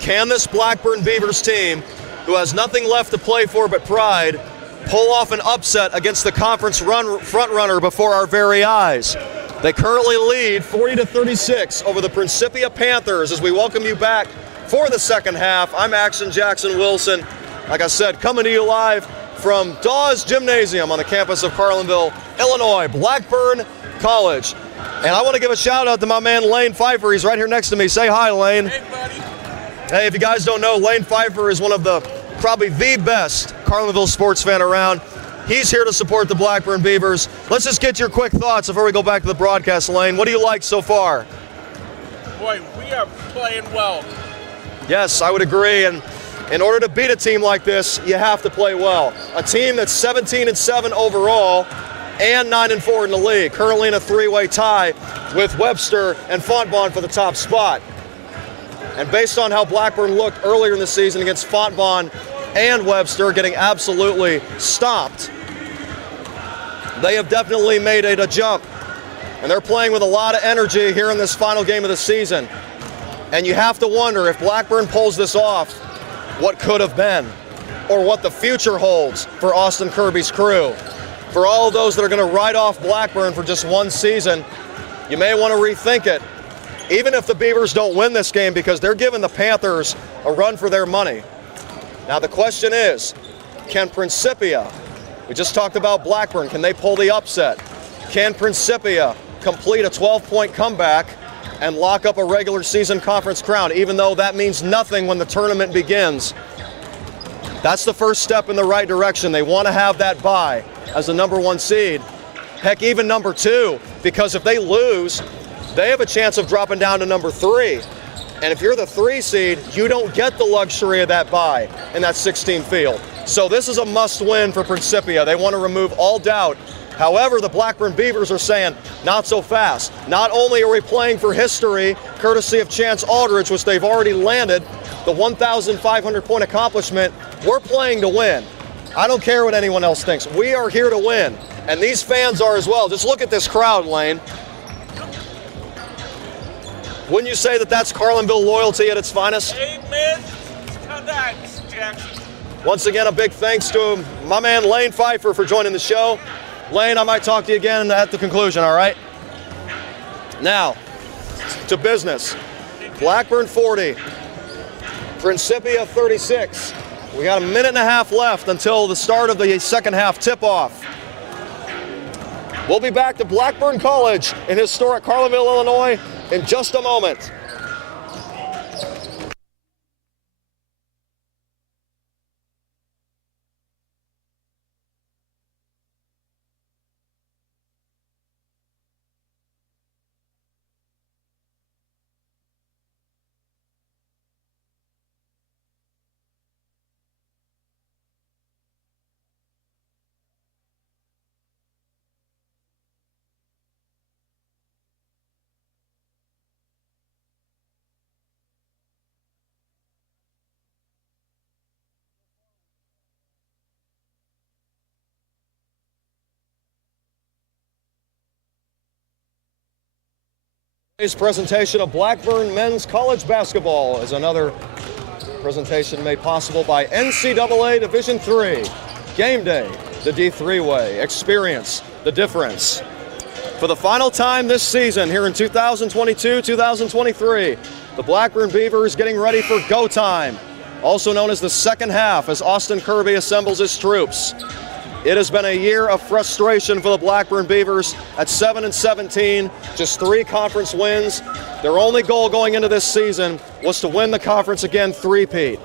can this Blackburn Beavers team, who has nothing left to play for but pride, pull off an upset against the conference front-runner before our very eyes? They currently lead 40-36 over the Principia Panthers as we welcome you back for the second half. I'm Action Jackson Wilson. Like I said, coming to you live from Dawes Gymnasium on the campus of Carlinville, Illinois, Blackburn College. And I want to give a shout out to my man Lane Pfeiffer. He's right here next to me. Say hi, Lane. Hey, buddy. Hey, if you guys don't know, Lane Pfeiffer is one of the probably the best Carlinville sports fan around. He's here to support the Blackburn Beavers. Let's just get your quick thoughts before we go back to the broadcast, Lane. What do you like so far? Boy, we are playing well. Yes, I would agree. And in order to beat a team like this, you have to play well. A team that's 17-7 overall and 9-4 in the league, currently in a three-way tie with Webster and Fontbonne for the top spot. And based on how Blackburn looked earlier in the season against Fontbonne and Webster, getting absolutely stopped, they have definitely made it a jump. And they're playing with a lot of energy here in this final game of the season. And you have to wonder, if Blackburn pulls this off, what could have been, or what the future holds for Austin Kirby's crew. For all of those that are going to write off Blackburn for just one season, you may want to rethink it. Even if the Beavers don't win this game, because they're giving the Panthers a run for their money. Now the question is, can Principia, we just talked about Blackburn, can they pull the upset? Can Principia complete a 12-point comeback and lock up a regular season conference crown, even though that means nothing when the tournament begins? That's the first step in the right direction. They want to have that bye as the number one seed. Heck, even number two, because if they lose, they have a chance of dropping down to number three. And if you're the 3 seed, you don't get the luxury of that bye in that 16 field. So this is a must-win for Principia. They want to remove all doubt. However, the Blackburn Beavers are saying, not so fast. Not only are we playing for history, courtesy of Chance Aldridge, which they've already landed, the 1,500-point accomplishment, we're playing to win. I don't care what anyone else thinks. We are here to win, and these fans are as well. Just look at this crowd, Lane. Wouldn't you say that that's Carlinville loyalty at its finest? Amen. Thanks, Jackson. Once again, a big thanks to my man Lane Pfeiffer for joining the show. Lane, I might talk to you again at the conclusion, all right? Now, to business. Blackburn 40, Principia 36. We got a minute and a half left until the start of the second half tip-off. We'll be back to Blackburn College in historic Carlinville, Illinois in just a moment. Today's presentation of Blackburn men's college basketball is another presentation made possible by NCAA Division III. Game day, the D3 way. Experience the difference. For the final time this season here in 2022-2023, the Blackburn Beavers getting ready for go time, also known as the second half, as Austin Kirby assembles his troops. It has been a year of frustration for the Blackburn Beavers at 7-17, just 3 conference wins. Their only goal going into this season was to win the conference again, three-peat.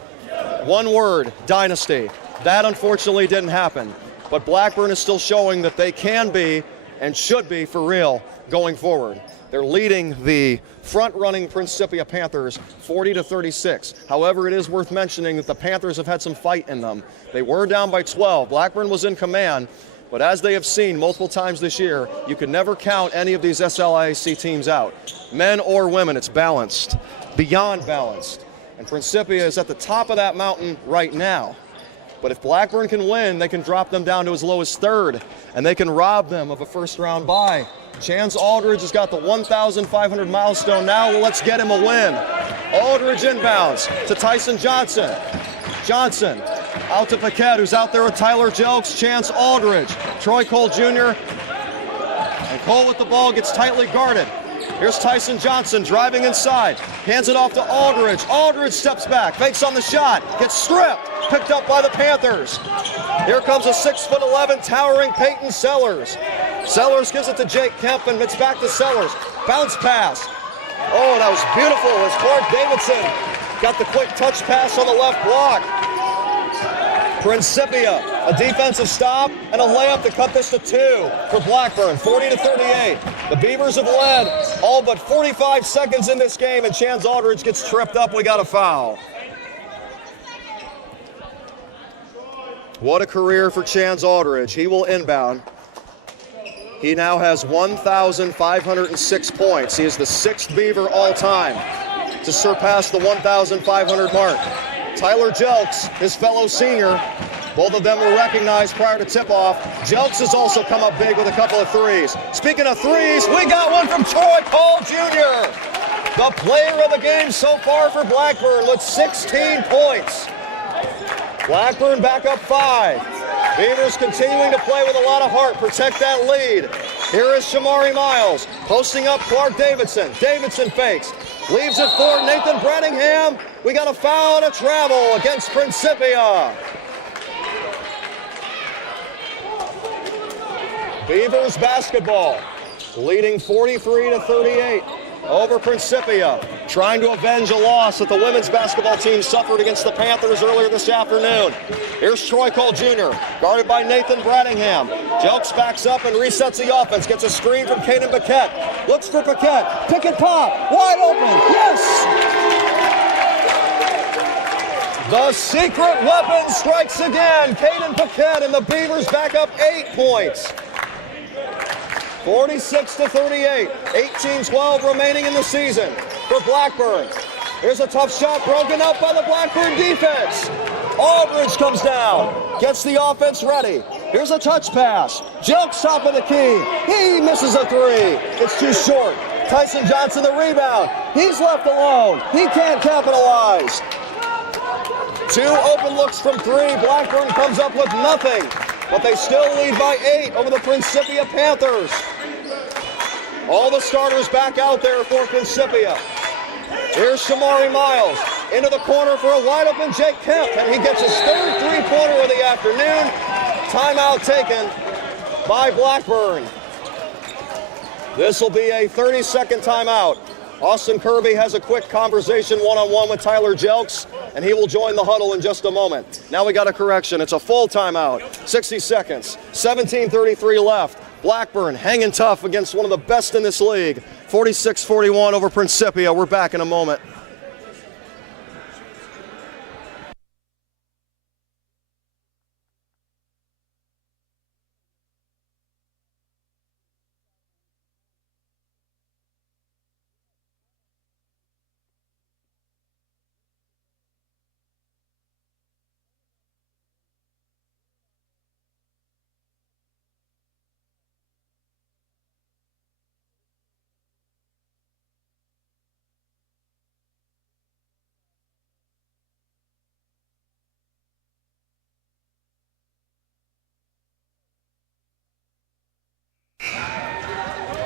One word, dynasty. That unfortunately didn't happen, but Blackburn is still showing that they can be and should be for real going forward. They're leading the front-running Principia Panthers 40-36. However, it is worth mentioning that the Panthers have had some fight in them. They were down by 12. Blackburn was in command, but as they have seen multiple times this year, you can never count any of these SLIAC teams out. Men or women, it's balanced, beyond balanced. And Principia is at the top of that mountain right now. But if Blackburn can win, they can drop them down to as low as third, and they can rob them of a first-round bye. Chance Aldridge has got the 1,500 milestone now. Well, let's get him a win. Aldridge inbounds to Tyson Johnson. Johnson out to Paquette, who's out there with Tyler Jelks. Chance Aldridge. Troy Cole Jr. And Cole with the ball gets tightly guarded. Here's Tyson Johnson driving inside. Hands it off to Aldridge. Aldridge steps back, fakes on the shot, gets stripped. Picked up by the Panthers. Here comes a 6'11" towering Peyton Sellers. Sellers gives it to Jake Kemp, and it's back to Sellers. Bounce pass. Oh, that was beautiful as Clark Davidson got the quick touch pass on the left block. Principia, a defensive stop and a layup to cut this to 2 for Blackburn, 40-38. The Beavers have led all but 45 seconds in this game, and Chance Aldridge gets tripped up. We got a foul. What a career for Chance Aldridge. He will inbound. He now has 1,506 points. He is the 6th Beaver all-time to surpass the 1,500 mark. Tyler Jelks, his fellow senior, both of them were recognized prior to tip-off. Jelks has also come up big with a couple of threes. Speaking of threes, we got one from Troy Cole Jr., the player of the game so far for Blackburn with 16 points. Blackburn back up 5. Beavers continuing to play with a lot of heart, protect that lead. Here is Shamari Miles, posting up Clark Davidson. Davidson fakes, leaves it for Nathan Bradingham. We got a foul to travel against Principia. Beavers basketball, leading 43-38 over Principia, trying to avenge a loss that the women's basketball team suffered against the Panthers earlier this afternoon. Here's Troy Cole Jr., guarded by Nathan Bradingham. Jelks backs up and resets the offense, gets a screen from Caden Paquette. Looks for Paquette, pick and pop, wide open, yes! The secret weapon strikes again. Caden Paquette, and the Beavers back up 8 points. 46-38, 18-12 remaining in the season for Blackburn. Here's a tough shot broken up by the Blackburn defense. Aldridge comes down, gets the offense ready. Here's a touch pass. Jelks top of the key. He misses a 3. It's too short. Tyson Johnson the rebound. He's left alone. He can't capitalize. 2 open looks from 3. Blackburn comes up with nothing, but they still lead by 8 over the Principia Panthers. All the starters back out there for Principia. Here's Shamari Miles into the corner for a wide open Jake Kemp, and he gets his 3rd three-pointer of the afternoon. Timeout taken by Blackburn. This will be a 30-second timeout. Austin Kirby has a quick conversation one-on-one with Tyler Jelks, and he will join the huddle in just a moment. Now we got a correction. It's a full timeout. 60 seconds. 17:33 left. Blackburn hanging tough against one of the best in this league. 46-41 over Principia. We're back in a moment.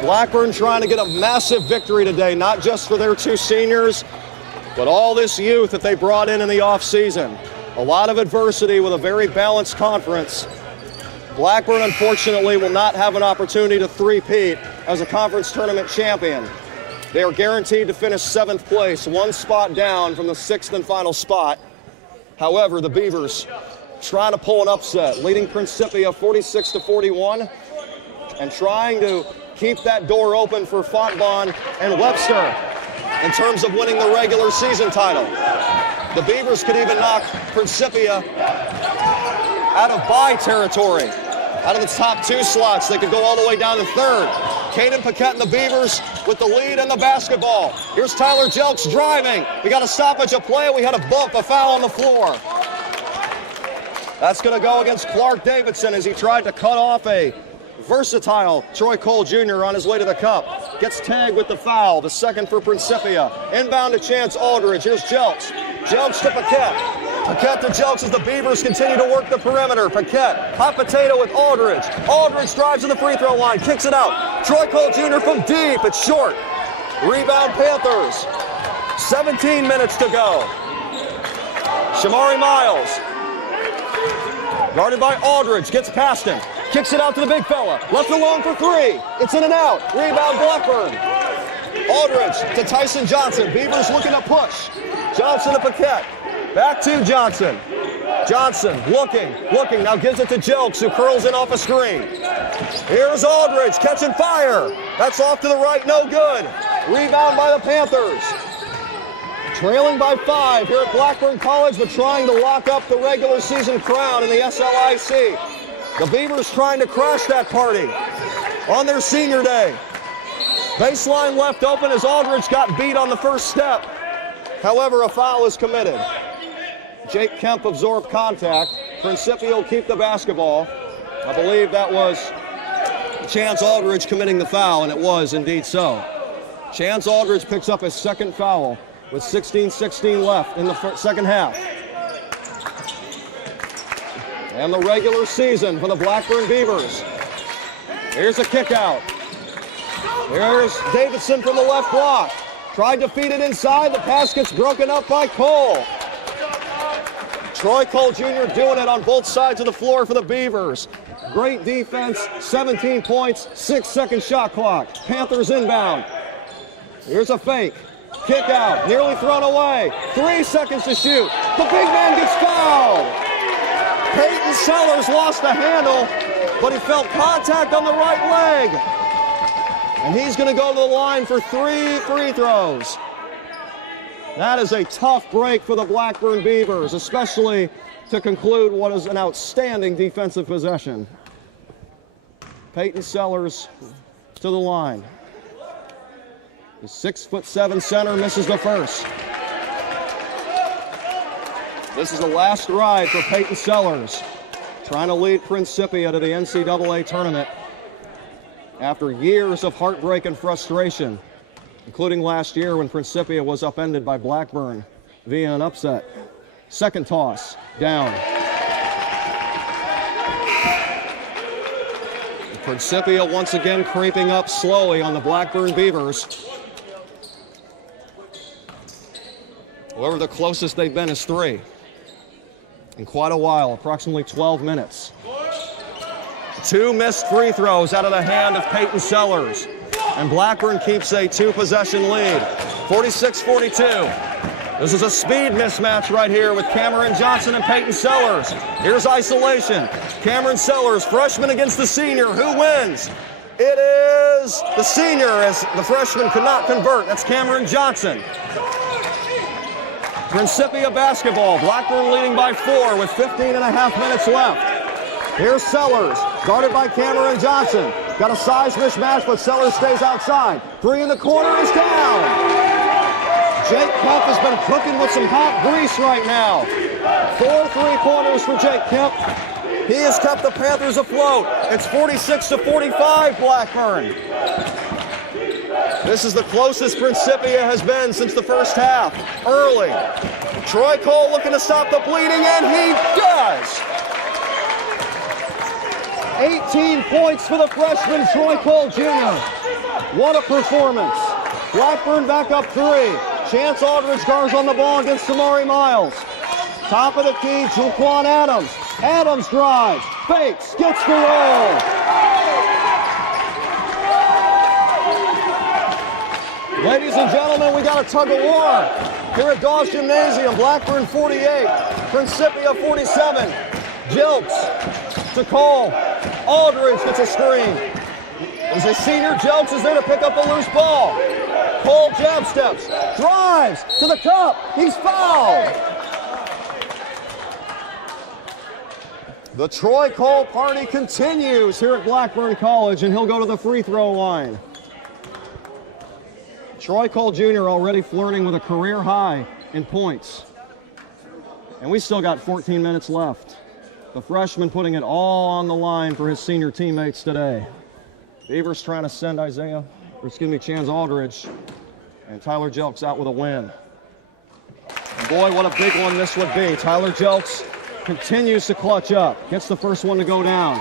Blackburn trying to get a massive victory today, not just for their 2 seniors, but all this youth that they brought in the offseason. A lot of adversity with a very balanced conference. Blackburn, unfortunately, will not have an opportunity to three-peat as a conference tournament champion. They are guaranteed to finish 7th place, 1 spot down from the 6th and final spot. However, the Beavers trying to pull an upset, leading Principia 46-41, and trying to keep that door open for Fontbonne and Webster in terms of winning the regular season title. The Beavers could even knock Principia out of bye territory. Out of the top 2 slots, they could go all the way down to 3rd. Caden Paquette and the Beavers with the lead and the basketball. Here's Tyler Jelks driving. We got a stoppage of play. We had a bump, a foul on the floor. That's going to go against Clark Davidson as he tried to cut off a versatile Troy Cole Jr. on his way to the cup. Gets tagged with the foul, the second for Principia. Inbound to Chance Aldridge. Here's Jelks. Jelks to Paquette. Paquette to Jelks as the Beavers continue to work the perimeter. Paquette, hot potato with Aldridge. Aldridge drives to the free throw line, kicks it out. Troy Cole Jr. from deep, it's short. Rebound Panthers. 17 minutes to go. Shamari Miles. Guarded by Aldridge, gets past him. Kicks it out to the big fella. Left alone for three. It's in and out. Rebound Blackburn. Aldridge to Tyson Johnson. Beavers looking to push. Johnson to Paquette. Back to Johnson. Johnson looking. Now gives it to Jelks, who curls in off a screen. Here's Aldridge catching fire. That's off to the right, no good. Rebound by the Panthers. Trailing by 5 here at Blackburn College, but trying to lock up the regular season crown in the SLIC. The Beavers trying to crash that party on their senior day. Baseline left open as Aldridge got beat on the first step. However, a foul is committed. Jake Kemp absorbed contact. Principia will keep the basketball. I believe that was Chance Aldridge committing the foul, and it was indeed so. Chance Aldridge picks up his second foul with 16:16 left in the second half. And the regular season for the Blackburn Beavers. Here's a kick out. Here's Davidson from the left block. Tried to feed it inside. The pass gets broken up by Cole. Troy Cole Jr. doing it on both sides of the floor for the Beavers. Great defense, 17 points, 6-second shot clock. Panthers inbound. Here's a fake. Kick out, nearly thrown away. 3 seconds to shoot. The big man gets fouled. Peyton Sellers lost the handle, but he felt contact on the right leg. And he's going to go to the line for 3 free throws. That is a tough break for the Blackburn Beavers, especially to conclude what is an outstanding defensive possession. Peyton Sellers to the line. The 6'7" center misses the first. This is the last ride for Peyton Sellers, trying to lead Principia to the NCAA tournament after years of heartbreak and frustration, including last year when Principia was upended by Blackburn via an upset. Second toss, down. Principia once again creeping up slowly on the Blackburn Beavers. However, the closest they've been is 3 in quite a while, approximately 12 minutes. 2 missed free throws out of the hand of Peyton Sellers. And Blackburn keeps a 2-possession lead, 46-42. This is a speed mismatch right here with Cameron Johnson and Peyton Sellers. Here's isolation. Cameron Sellers, freshman against the senior. Who wins? It is the senior, as the freshman could not convert. That's Cameron Johnson. Principia basketball. Blackburn leading by 4 with 15 and a half minutes left. Here's Sellers, guarded by Cameron Johnson. Got a size mismatch, but Sellers stays outside. 3 in the corner is down. Jake Kemp has been cooking with some hot grease right now. 4 3-pointers for Jake Kemp. He has kept the Panthers afloat. It's 46-45 Blackburn. This is the closest Principia has been since the first half. Early. Troy Cole looking to stop the bleeding, and he does. 18 points for the freshman Troy Cole Jr. What a performance. Blackburn back up 3. Chance Aldridge guards on the ball against Samari Miles. Top of the key, Juquan Adams. Adams drives, fakes, gets the roll. Ladies and gentlemen, we got a tug of war here at Dawes Gymnasium. Blackburn 48, Principia 47. Jelks to Cole. Aldridge gets a screen. As a senior, Jelks is there to pick up the loose ball. Cole jab steps, drives to the cup. He's fouled. The Troy Cole party continues here at Blackburn College, and he'll go to the free throw line. Troy Cole Jr. already flirting with a career high in points. And we still got 14 minutes left. The freshman putting it all on the line for his senior teammates today. Beavers trying to send Chance Aldridge, and Tyler Jelks out with a win. And boy, what a big one this would be. Tyler Jelks continues to clutch up, gets the first one to go down.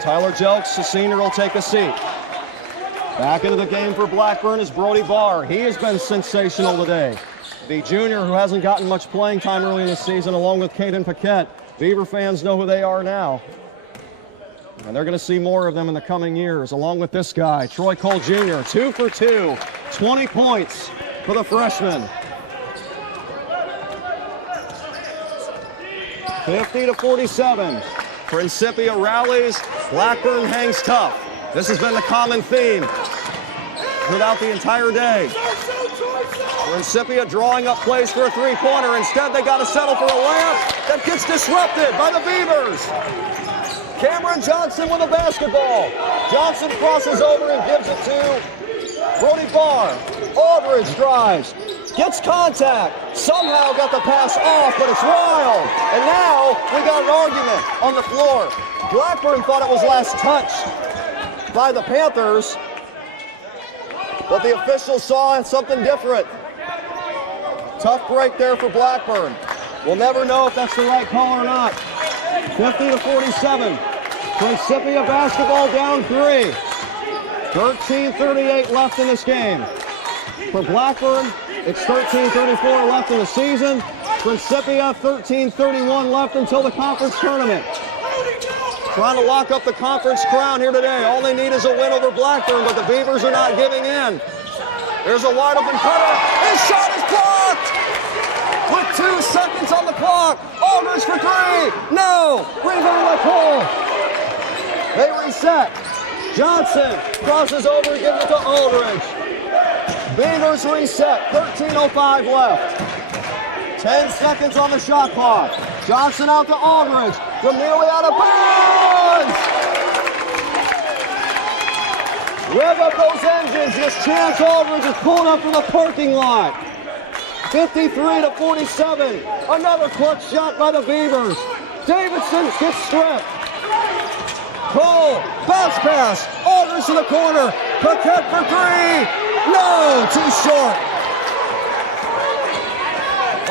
Tyler Jelks, the senior, will take a seat. Back into the game for Blackburn is Brody Barr. He has been sensational today. The junior who hasn't gotten much playing time early in the season, along with Caden Paquette. Beaver fans know who they are now. And they're going to see more of them in the coming years, along with this guy, Troy Cole Jr., 2 for 2, 20 points for the freshman. 50-47. Principia rallies, Blackburn hangs tough. This has been the common theme throughout the entire day. Principia drawing up plays for a three-pointer. Instead, they got to settle for a layup that gets disrupted by the Beavers. Cameron Johnson with the basketball. Johnson crosses over and gives it to Brody Barr. Aldridge drives, gets contact, somehow got the pass off, but it's wild. And now we got an argument on the floor. Blackburn thought it was last touch by the Panthers, but the officials saw something different. Tough break there for Blackburn. We'll never know if that's the right call or not. 50-47. Principia basketball down 3. 13:38 left in this game. For Blackburn, it's 13:34 left in the season. Principia, 13:31 left until the conference tournament. Trying to lock up the conference crown here today. All they need is a win over Blackburn, but the Beavers are not giving in. There's a wide open cutter. His shot is blocked! With 2 seconds on the clock. Aldridge for 3. No! Rebound by Cole. They reset. Johnson crosses over and gives it to Aldridge. Beavers reset. 13:05 left. 10 seconds on the shot clock. Johnson out to Aldridge. From nearly out of bounds! Rev up those engines. This Chance Aldridge is pulling up from the parking lot. 53-47. Another clutch shot by the Beavers. Davidson gets stripped. Cole, bounce pass. Aldridge to the corner. Paquette for 3. No, too short.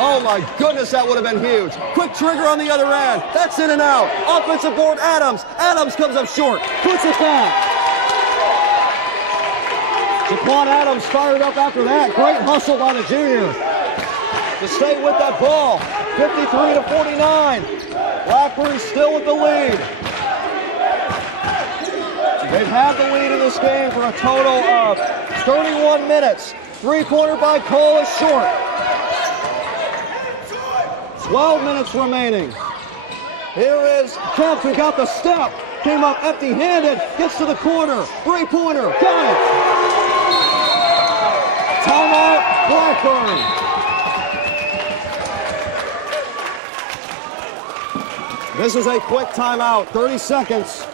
Oh my goodness, that would have been huge. Quick trigger on the other end. That's in and out. Offensive board, Adams. Adams comes up short. Puts it back. Jaquan Adams fired up after that. Great hustle by the junior to stay with that ball. 53-49. Blackburn still with the lead. They've had the lead in this game for a total of 31 minutes. Three-pointer by Cole is short. 12 minutes remaining. Here is Kemp, who got the step. Came up empty-handed, gets to the corner. Three-pointer, got it. Timeout, Blackburn. This is a quick timeout, 30 seconds.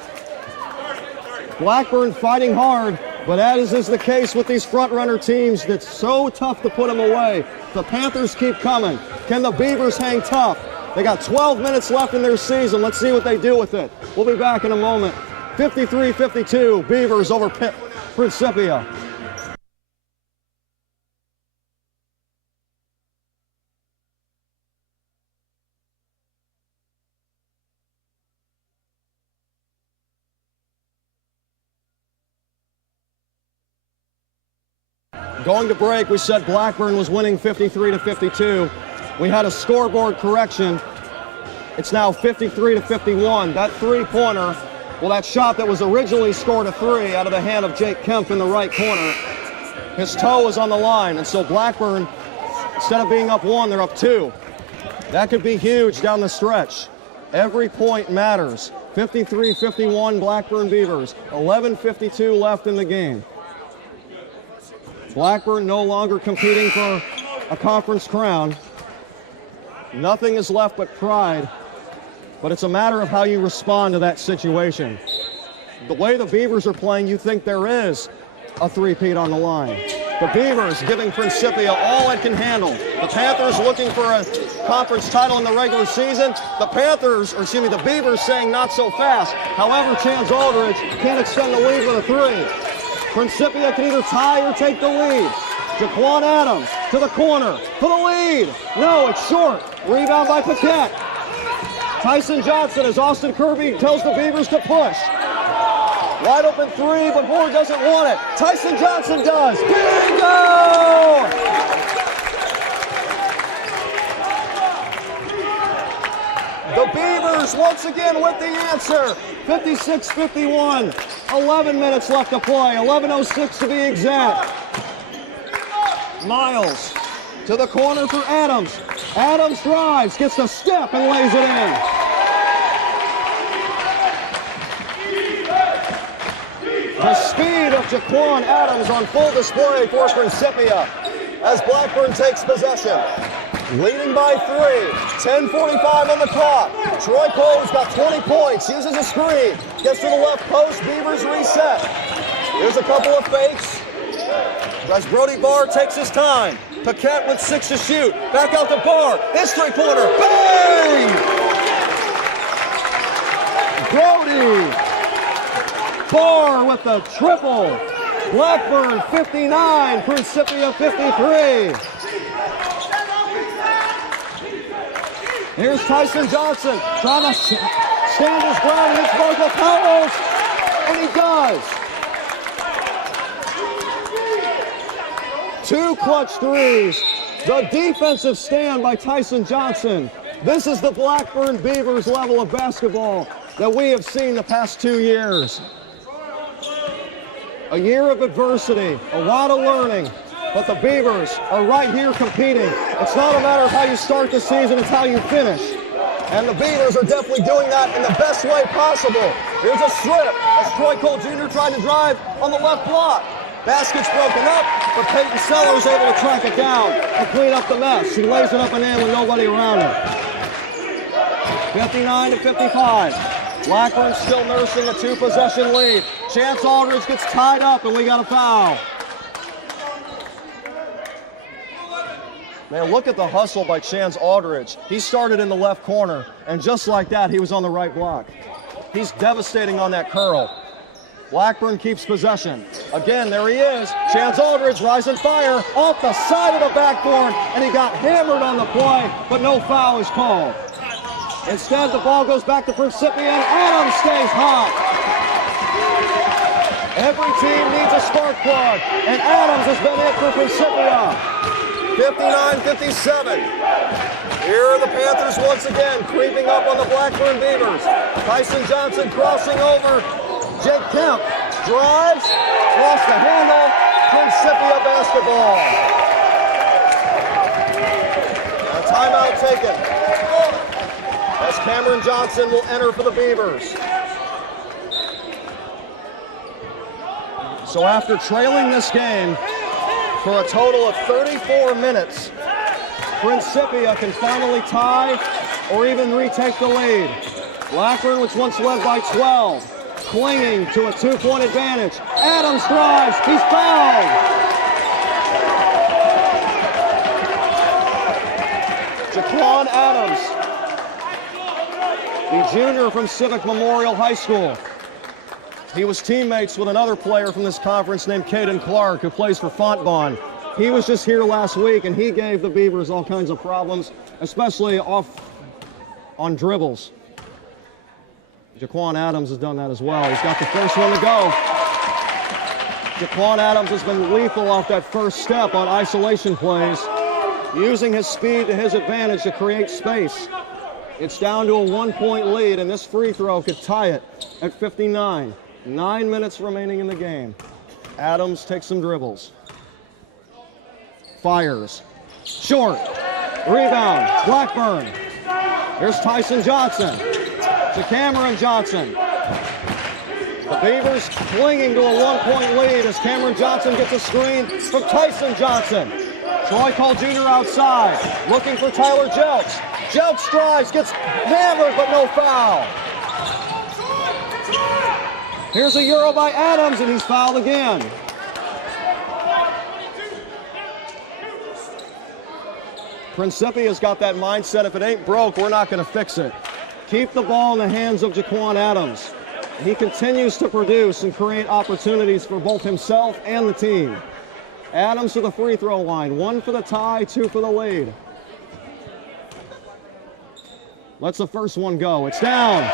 Blackburn fighting hard, but as is the case with these front-runner teams, it's so tough to put them away. The Panthers keep coming. Can the Beavers hang tough? They got 12 minutes left in their season. Let's see what they do with it. We'll be back in a moment. 53-52, Beavers over Principia. Going to break, we said Blackburn was winning 53-52. We had a scoreboard correction. It's now 53-51. That three-pointer, well, that shot that was originally scored a 3 out of the hand of Jake Kemp in the right corner, his toe was on the line, and so Blackburn, instead of being up 1, they're up 2. That could be huge down the stretch. Every point matters. 53-51 Blackburn Beavers. 11:52 left in the game. Blackburn no longer competing for a conference crown. Nothing is left but pride, but it's a matter of how you respond to that situation. The way the Beavers are playing, you think there is a three-peat on the line. The Beavers giving Principia all it can handle. The Panthers looking for a conference title in the regular season. The Beavers saying not so fast. However, Chance Aldridge can't extend the lead with a three. Principia can either tie or take the lead. Jaquan Adams to the corner for the lead. No, it's short. Rebound by Paquette. Tyson Johnson as Austin Kirby tells the Beavers to push. Wide open three, but Moore doesn't want it. Tyson Johnson does. Bingo! The Beavers once again with the answer. 56-51. 11 minutes left to play. 11:06 to be exact. Miles to the corner for Adams. Adams drives, gets the step and lays it in. The speed of Jaquan Adams on full display for Principia as Blackburn takes possession. Leading by 3, 10:45 on the clock. Troy Cole's got 20 points, uses a screen, gets to the left post, Beavers reset. Here's a couple of fakes as Brody Barr takes his time. Paquette with 6 to shoot, back out to Barr, his three-pointer, bang! Brody Barr with the triple. Blackburn 59, Principia 53. Here's Tyson Johnson trying to stand his ground against Michael Powers, and he does. 2 clutch threes. The defensive stand by Tyson Johnson. This is the Blackburn Beavers level of basketball that we have seen the past 2 years. A year of adversity, a lot of learning, but the Beavers are right here competing. It's not a matter of how you start the season, it's how you finish. And the Beavers are definitely doing that in the best way possible. Here's a strip as Troy Cole Jr. tried to drive on the left block. Basket's broken up, but Peyton Sellers able to track it down and clean up the mess. He lays it up and in with nobody around him. 59-55. Blackburn still nursing a 2-possession lead. Chance Aldridge gets tied up and we got a foul. Man, look at the hustle by Chance Aldridge. He started in the left corner, and just like that, he was on the right block. He's devastating on that curl. Blackburn keeps possession. Again, there he is. Chance Aldridge, rising fire, off the side of the backboard, and he got hammered on the play, but no foul is called. Instead, the ball goes back to Principia, and Adams stays hot. Every team needs a spark plug, and Adams has been it for Principia. 59-57. Here are the Panthers once again, creeping up on the Blackburn Beavers. Tyson Johnson crossing over. Jake Kemp drives, lost the handle, Principia basketball. A timeout taken as Cameron Johnson will enter for the Beavers. So after trailing this game for a total of 34 minutes, Principia can finally tie or even retake the lead. Blackburn, which once led by 12, clinging to a 2-point advantage. Adams drives, he's fouled. Jaquan Adams, the junior from Civic Memorial High School. He was teammates with another player from this conference named Caden Clark, who plays for Fontbonne. He was just here last week, and he gave the Beavers all kinds of problems, especially off on dribbles. Jaquan Adams has done that as well. He's got the first one to go. Jaquan Adams has been lethal off that first step on isolation plays, using his speed to his advantage to create space. It's down to a 1-point lead, and this free throw could tie it at 59. 9 minutes remaining in the game. Adams takes some dribbles. Fires. Short. Rebound. Blackburn. Here's Tyson Johnson. To Cameron Johnson. The Beavers clinging to a 1-point lead as Cameron Johnson gets a screen from Tyson Johnson. Troy Cole Jr. outside, looking for Tyler Jelks. Jelks drives, gets hammered, but no foul. Here's a Euro by Adams, and he's fouled again. Principia's got that mindset, if it ain't broke, we're not going to fix it. Keep the ball in the hands of Jaquan Adams. He continues to produce and create opportunities for both himself and the team. Adams to the free throw line. 1 for the tie, 2 for the lead. Lets the first one go. It's down.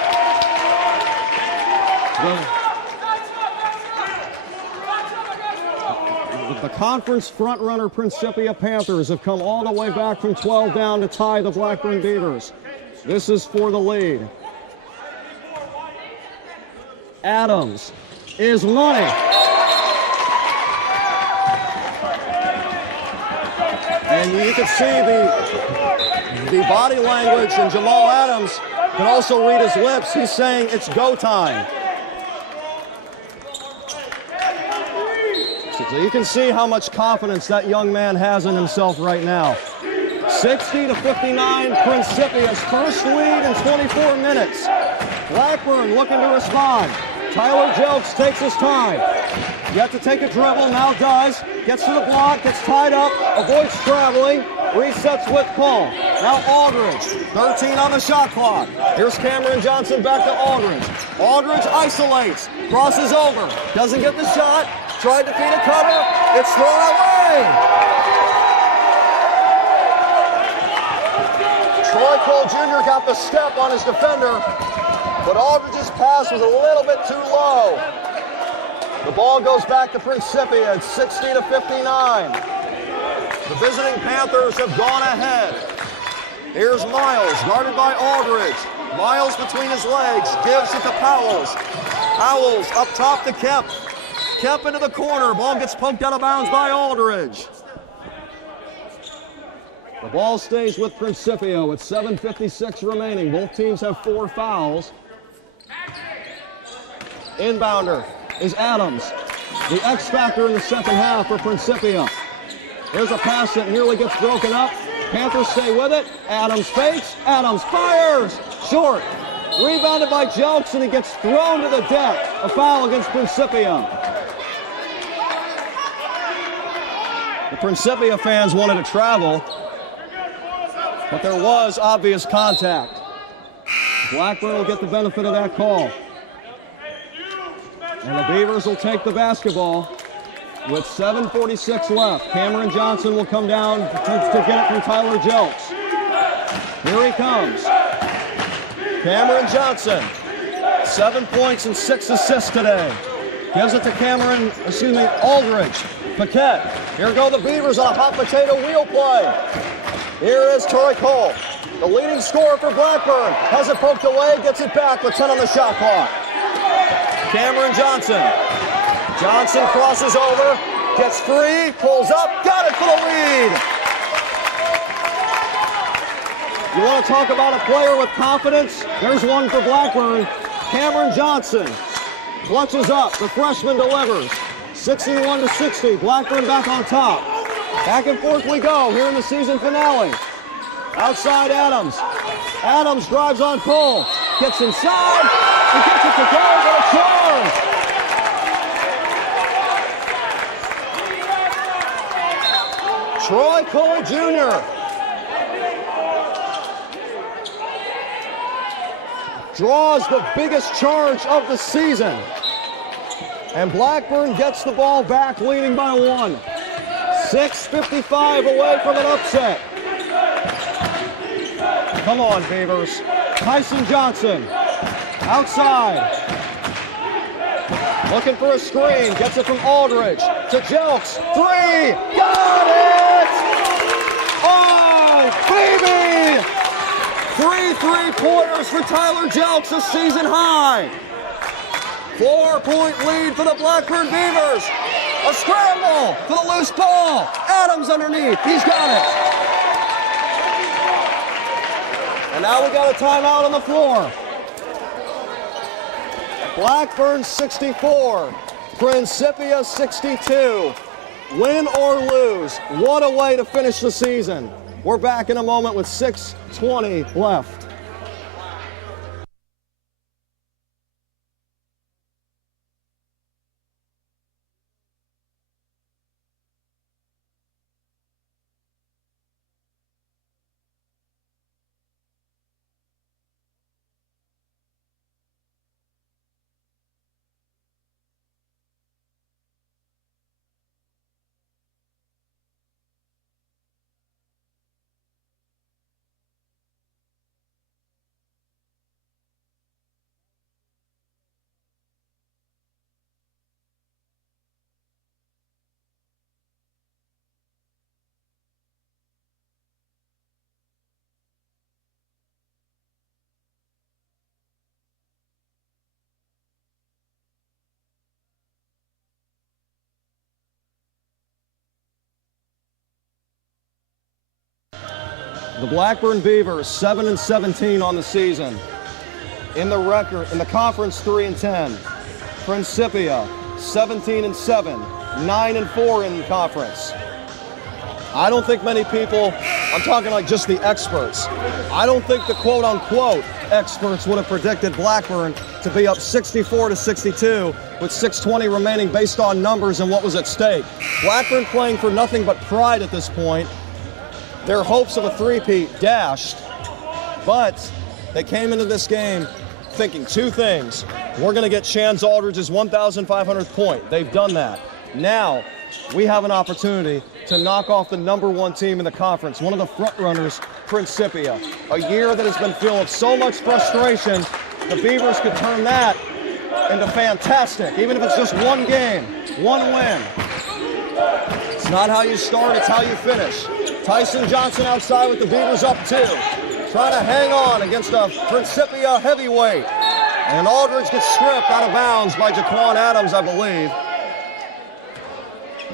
The conference front-runner Principia Panthers have come all the way back from 12 down to tie the Blackburn Beavers. This is for the lead. Adams is money. And you can see the body language, and Jamal Adams can also read his lips. He's saying it's go time. So you can see how much confidence that young man has in himself right now. 60-59, Principia's first lead in 24 minutes. Blackburn looking to respond. Tyler Jelks takes his time. Yet to take a dribble, now does. Gets to the block, gets tied up, avoids traveling, resets with call. Now Aldridge, 13 on the shot clock. Here's Cameron Johnson back to Aldridge. Aldridge isolates, crosses over, doesn't get the shot, tried to feed a cover, it's thrown away. Troy Cole Jr. got the step on his defender, but Aldridge's pass was a little bit too low. The ball goes back to Principia at 60-59. The visiting Panthers have gone ahead. Here's Miles, guarded by Aldridge. Miles between his legs, gives it to Powells. Powells up top to Kemp. Kemp into the corner, ball gets poked out of bounds by Aldridge. The ball stays with Principia with 7:56 remaining. Both teams have 4 fouls. Inbounder is Adams, the X factor in the second half for Principia. There's a pass that nearly gets broken up. Panthers stay with it. Adams fakes. Adams fires. Short. Rebounded by Jelks, and he gets thrown to the deck. A foul against Principia. The Principia fans wanted to travel, but there was obvious contact. Blackburn will get the benefit of that call. And the Beavers will take the basketball with 7:46 left. Cameron Johnson will come down to get it from Tyler Jelks. Here he comes. Cameron Johnson, 7 points and 6 assists today. Gives it to Aldridge. Paquette. Here go the Beavers on a hot potato wheel play. Here is Troy Cole, the leading scorer for Blackburn. Has it poked away, gets it back with 10 on the shot clock. Cameron Johnson. Johnson crosses over, gets free, pulls up, got it for the lead. You want to talk about a player with confidence? There's one for Blackburn. Cameron Johnson clutches up, the freshman delivers. 61-60, Blackburn back on top. Back and forth we go here in the season finale. Outside Adams. Adams drives on Cole, gets inside, he gets it to go, but a charge. Troy Cole Jr. draws the biggest charge of the season. And Blackburn gets the ball back, leading by 1. 6:55 away from an upset. Come on, Beavers. Tyson Johnson, outside. Looking for a screen, gets it from Aldridge to Jelks. 3, got it! Oh, baby! 3 3-pointers for Tyler Jelks, a season high. 4-point lead for the Blackburn Beavers. A scramble for the loose ball. Adams underneath, he's got it. And now we got a timeout on the floor. Blackburn 64, Principia 62. Win or lose, what a way to finish the season. We're back in a moment with 6:20 left. The Blackburn Beavers, 7-17 on the season. In the conference, 3-10. Principia, 17-7, 9-4 in the conference. I don't think many people, I'm talking like just the experts, I don't think the quote-unquote experts would have predicted Blackburn to be up 64-62 with 6:20 remaining based on numbers and what was at stake. Blackburn playing for nothing but pride at this point. Their hopes of a three-peat dashed, but they came into this game thinking two things. We're going to get Chance Aldridge's 1,500th point. They've done that. Now, we have an opportunity to knock off the #1 team in the conference, one of the front runners, Principia. A year that has been filled with so much frustration, the Beavers could turn that into fantastic, even if it's just one game, one win. It's not how you start, it's how you finish. Tyson Johnson outside with the Beavers up 2, trying to hang on against a Principia heavyweight. And Aldridge gets stripped out of bounds by Jaquan Adams, I believe.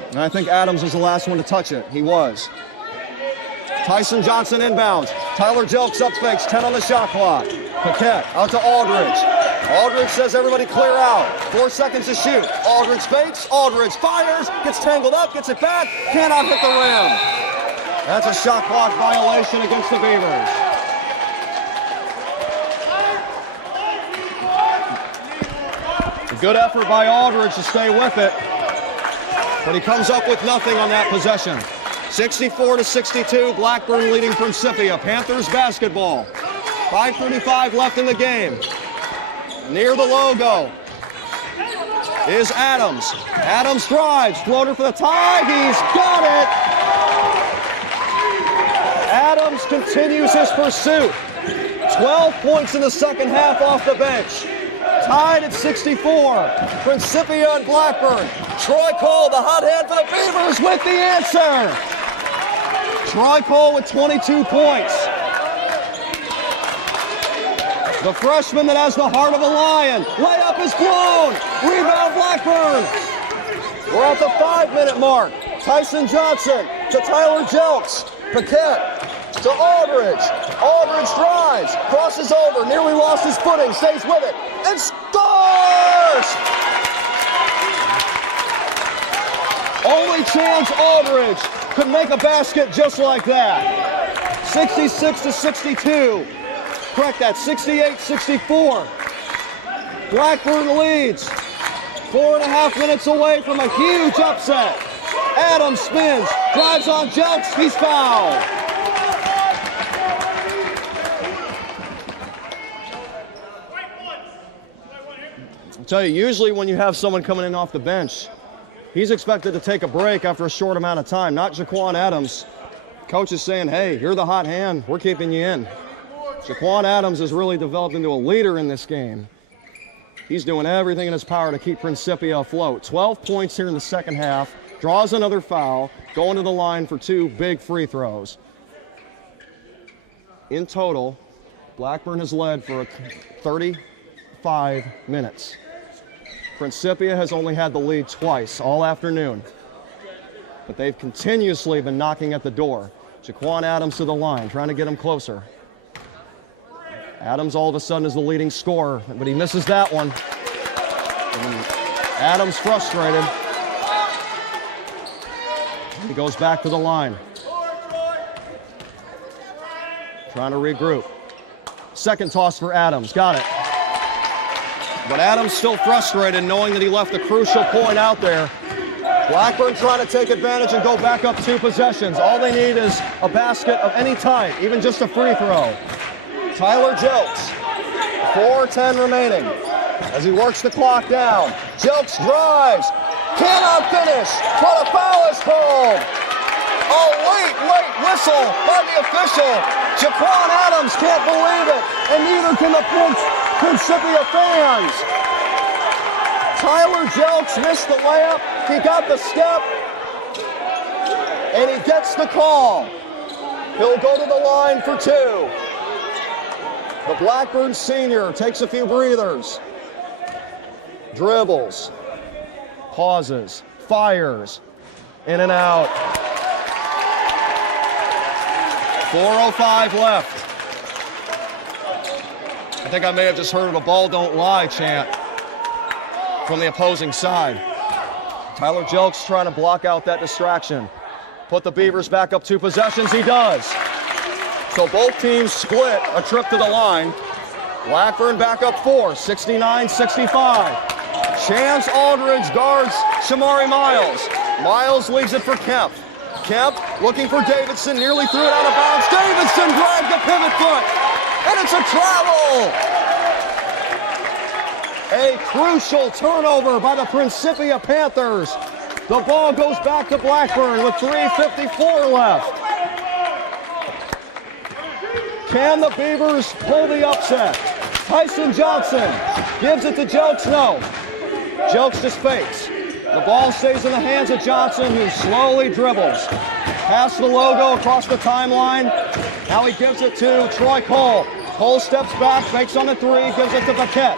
And I think Adams was the last one to touch it. He was. Tyson Johnson inbounds. Tyler Jelks up fakes, 10 on the shot clock. Paquette out to Aldridge. Aldridge says everybody clear out. 4 seconds to shoot. Aldridge fakes. Aldridge fires. Gets tangled up. Gets it back. Cannot hit the rim. That's a shot clock violation against the Beavers. A good effort by Aldridge to stay with it. But he comes up with nothing on that possession. 64-62, Blackburn leading Principia. Panthers basketball. 5:35 left in the game. Near the logo is Adams. Adams drives, floater for the tie. He's got it. Adams continues his pursuit. 12 points in the second half off the bench. Tied at 64. Principia and Blackburn. Troy Cole, the hot hand for the Beavers, with the answer. Troy Cole with 22 points. The freshman that has the heart of a lion. Layup is blown. Rebound Blackburn. We're at the 5-minute mark. Tyson Johnson to Tyler Jelks. Paquette to Aldridge. Aldridge drives, crosses over, nearly lost his footing, stays with it, and scores! Only Chance Aldridge could make a basket just like that. 66-62. Correct that, 68-64. Blackburn leads. 4.5 minutes away from a huge upset. Adams spins, drives on Jelks, he's fouled. I'll tell you, usually when you have someone coming in off the bench, he's expected to take a break after a short amount of time, not Jaquan Adams. Coach is saying, hey, you're the hot hand, we're keeping you in. Jaquan Adams has really developed into a leader in this game. He's doing everything in his power to keep Principia afloat. 12 points here in the second half, draws another foul, going to the line for 2 big free throws. In total, Blackburn has led for 35 minutes. Principia has only had the lead twice all afternoon, but they've continuously been knocking at the door. Jaquan Adams to the line, trying to get him closer. Adams all of a sudden is the leading scorer, but he misses that one. And Adams frustrated. He goes back to the line. Trying to regroup. Second toss for Adams, got it. But Adams still frustrated knowing that he left a crucial point out there. Blackburn trying to take advantage and go back up 2 possessions. All they need is a basket of any type, even just a free throw. Tyler Jelks, 4:10 remaining as he works the clock down. Jelks drives, cannot finish, but a foul is called. A late whistle by the official. Jaquan Adams can't believe it, and neither can the Principia fans. Tyler Jelks missed the layup, he got the step, and he gets the call. He'll go to the line for 2. The Blackburn senior takes a few breathers. Dribbles, pauses, fires, in and out. 4:05 left. I think I may have just heard a "ball don't lie" chant from the opposing side. Tyler Jelks trying to block out that distraction. Put the Beavers back up 2 possessions. He does. So both teams split a trip to the line. Blackburn back up 4, 69-65. Chance Aldridge guards Shamari Miles. Miles leaves it for Kemp. Kemp looking for Davidson, nearly threw it out of bounds. Davidson dragged the pivot foot, and it's a travel. A crucial turnover by the Principia Panthers. The ball goes back to Blackburn with 3:54 left. Can the Beavers pull the upset? Tyson Johnson gives it to Jelks. No. Jelks just fakes. The ball stays in the hands of Johnson, who slowly dribbles. Past the logo across the timeline. Now he gives it to Troy Cole. Cole steps back, fakes on the 3, gives it to Paquette.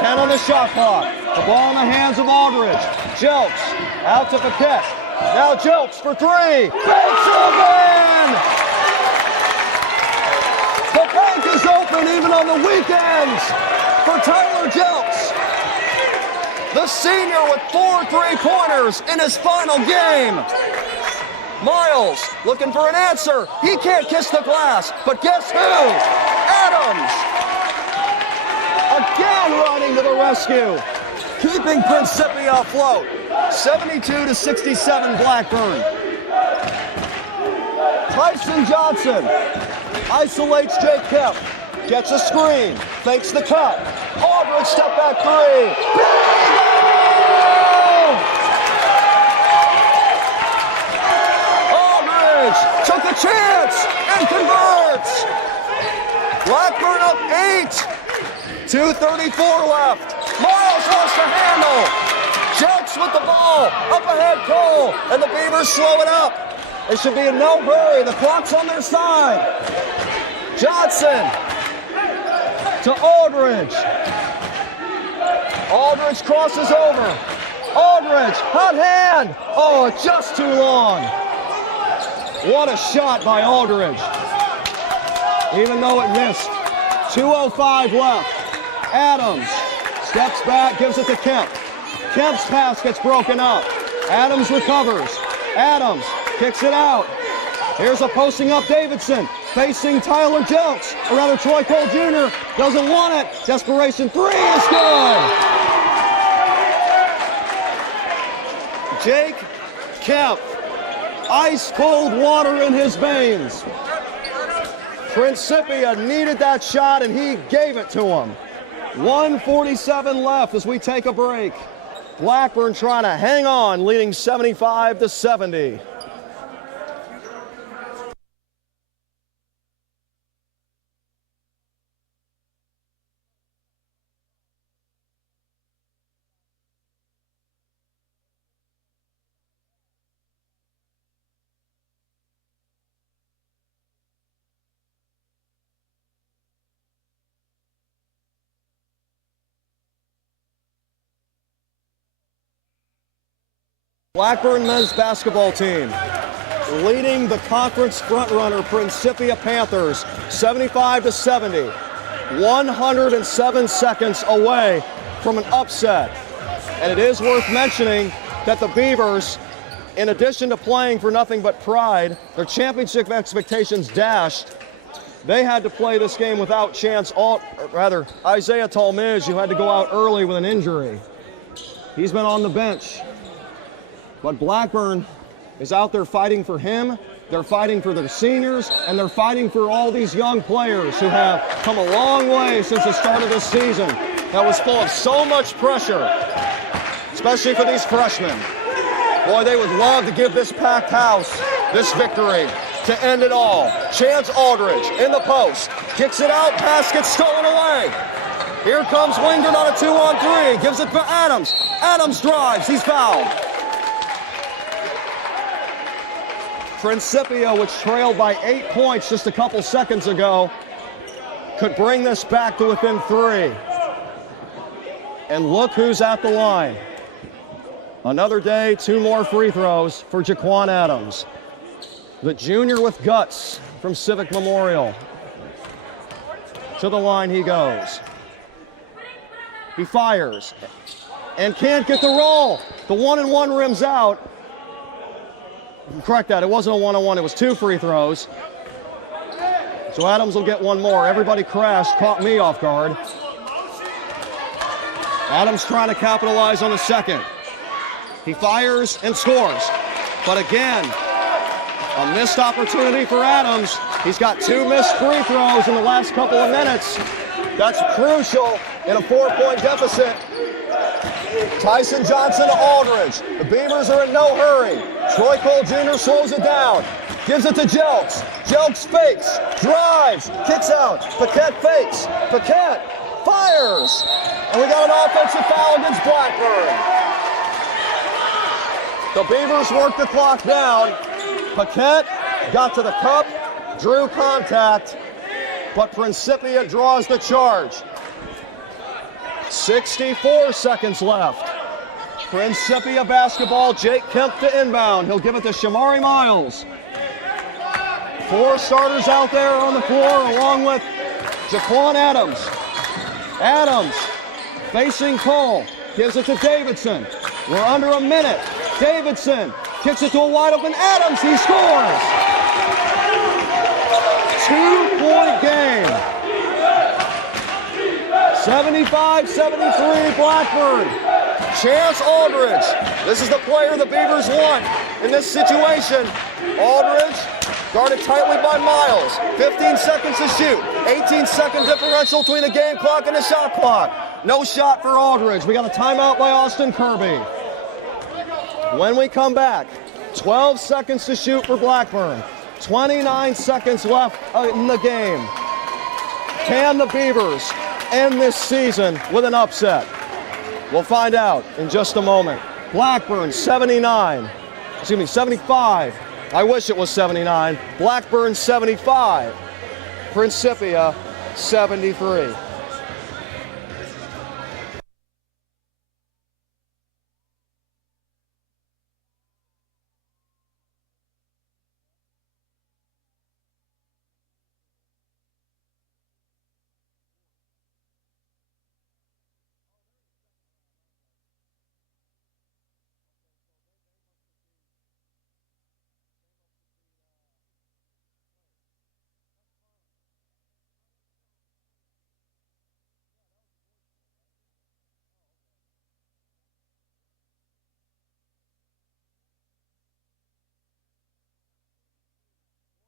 10 on the shot clock. The ball in the hands of Aldridge. Jelks out to Paquette. Now Jelks for 3. Banks open! The bank is open even on the weekends for Tyler Jelks. The senior with 4 3-pointers in his final game. Miles looking for an answer. He can't kiss the glass, but guess who? Adams. Again running to the rescue, keeping Principia afloat. 72-67 Blackburn. Tyson Johnson isolates Jake Kemp, gets a screen, fakes the cut. Aldridge step back 3. Aldridge took a chance and converts. Blackburn up 8. 2:34 left. Miles wants to handle. Jelks with the ball. Up ahead Cole. And the Beavers slow it up. They should be in no hurry. The clock's on their side. Johnson to Aldridge. Aldridge crosses over. Aldridge, hot hand. Oh, just too long. What a shot by Aldridge. Even though it missed. 2:05 left. Adams steps back, gives it to Kemp. Kemp's pass gets broken up. Adams recovers. Adams kicks it out. Here's a posting up Davidson, facing Tyler Jelks. Or rather, Troy Cole Jr. doesn't want it. Desperation 3 is good. Jake Kemp, ice cold water in his veins. Principia needed that shot, and he gave it to him. 1:47 left as we take a break. Blackburn trying to hang on, leading 75-70. Blackburn men's basketball team leading the conference frontrunner Principia Panthers 75-70. 107 seconds away from an upset. And it is worth mentioning that the Beavers, in addition to playing for nothing but pride, their championship expectations dashed. They had to play this game without Isaiah Talmadge, who had to go out early with an injury. He's been on the bench. But Blackburn is out there fighting for him, they're fighting for their seniors, and they're fighting for all these young players who have come a long way since the start of this season that was full of so much pressure, especially for these freshmen. Boy, they would love to give this packed house this victory to end it all. Chance Aldridge in the post, kicks it out, pass gets stolen away. Here comes Wingdon on a 2-on-3, gives it for Adams. Adams drives, he's fouled. Principia, which trailed by 8 points just a couple seconds ago, could bring this back to within 3. And look who's at the line. Another day, 2 more free throws for Jaquan Adams. The junior with guts from Civic Memorial. To the line he goes. He fires and can't get the roll. The 1-and-1 rims out. Correct that, it wasn't a 1-on-1, it was 2 free throws. So Adams will get one more. Everybody crashed, caught me off guard. Adams trying to capitalize on the second. He fires and scores. But again, a missed opportunity for Adams. He's got 2 missed free throws in the last couple of minutes. That's crucial in a 4-point deficit. Tyson Johnson to Aldridge. The Beavers are in no hurry. Troy Cole Jr. slows it down. Gives it to Jelks. Jelks fakes, drives, kicks out. Paquette fakes. Paquette fires. And we got an offensive foul against Blackburn. The Beavers work the clock down. Paquette got to the cup, drew contact, but Principia draws the charge. 64 seconds left. Principia basketball, Jake Kemp to inbound. He'll give it to Shamari Miles. 4 starters out there on the floor along with Jaquan Adams. Adams facing Cole, gives it to Davidson. We're under a minute. Davidson kicks it to a wide open Adams, he scores! 2-point game. 75-73 Blackburn. Chance Aldridge. This is the player the Beavers want in this situation. Aldridge guarded tightly by Miles. 15 seconds to shoot. 18-second differential between the game clock and the shot clock. No shot for Aldridge. We got a timeout by Austin Kirby. When we come back, 12 seconds to shoot for Blackburn. 29 seconds left in the game. Can the Beavers end this season with an upset? We'll find out in just a moment. Blackburn 75. I wish it was 79. Blackburn 75. Principia 73.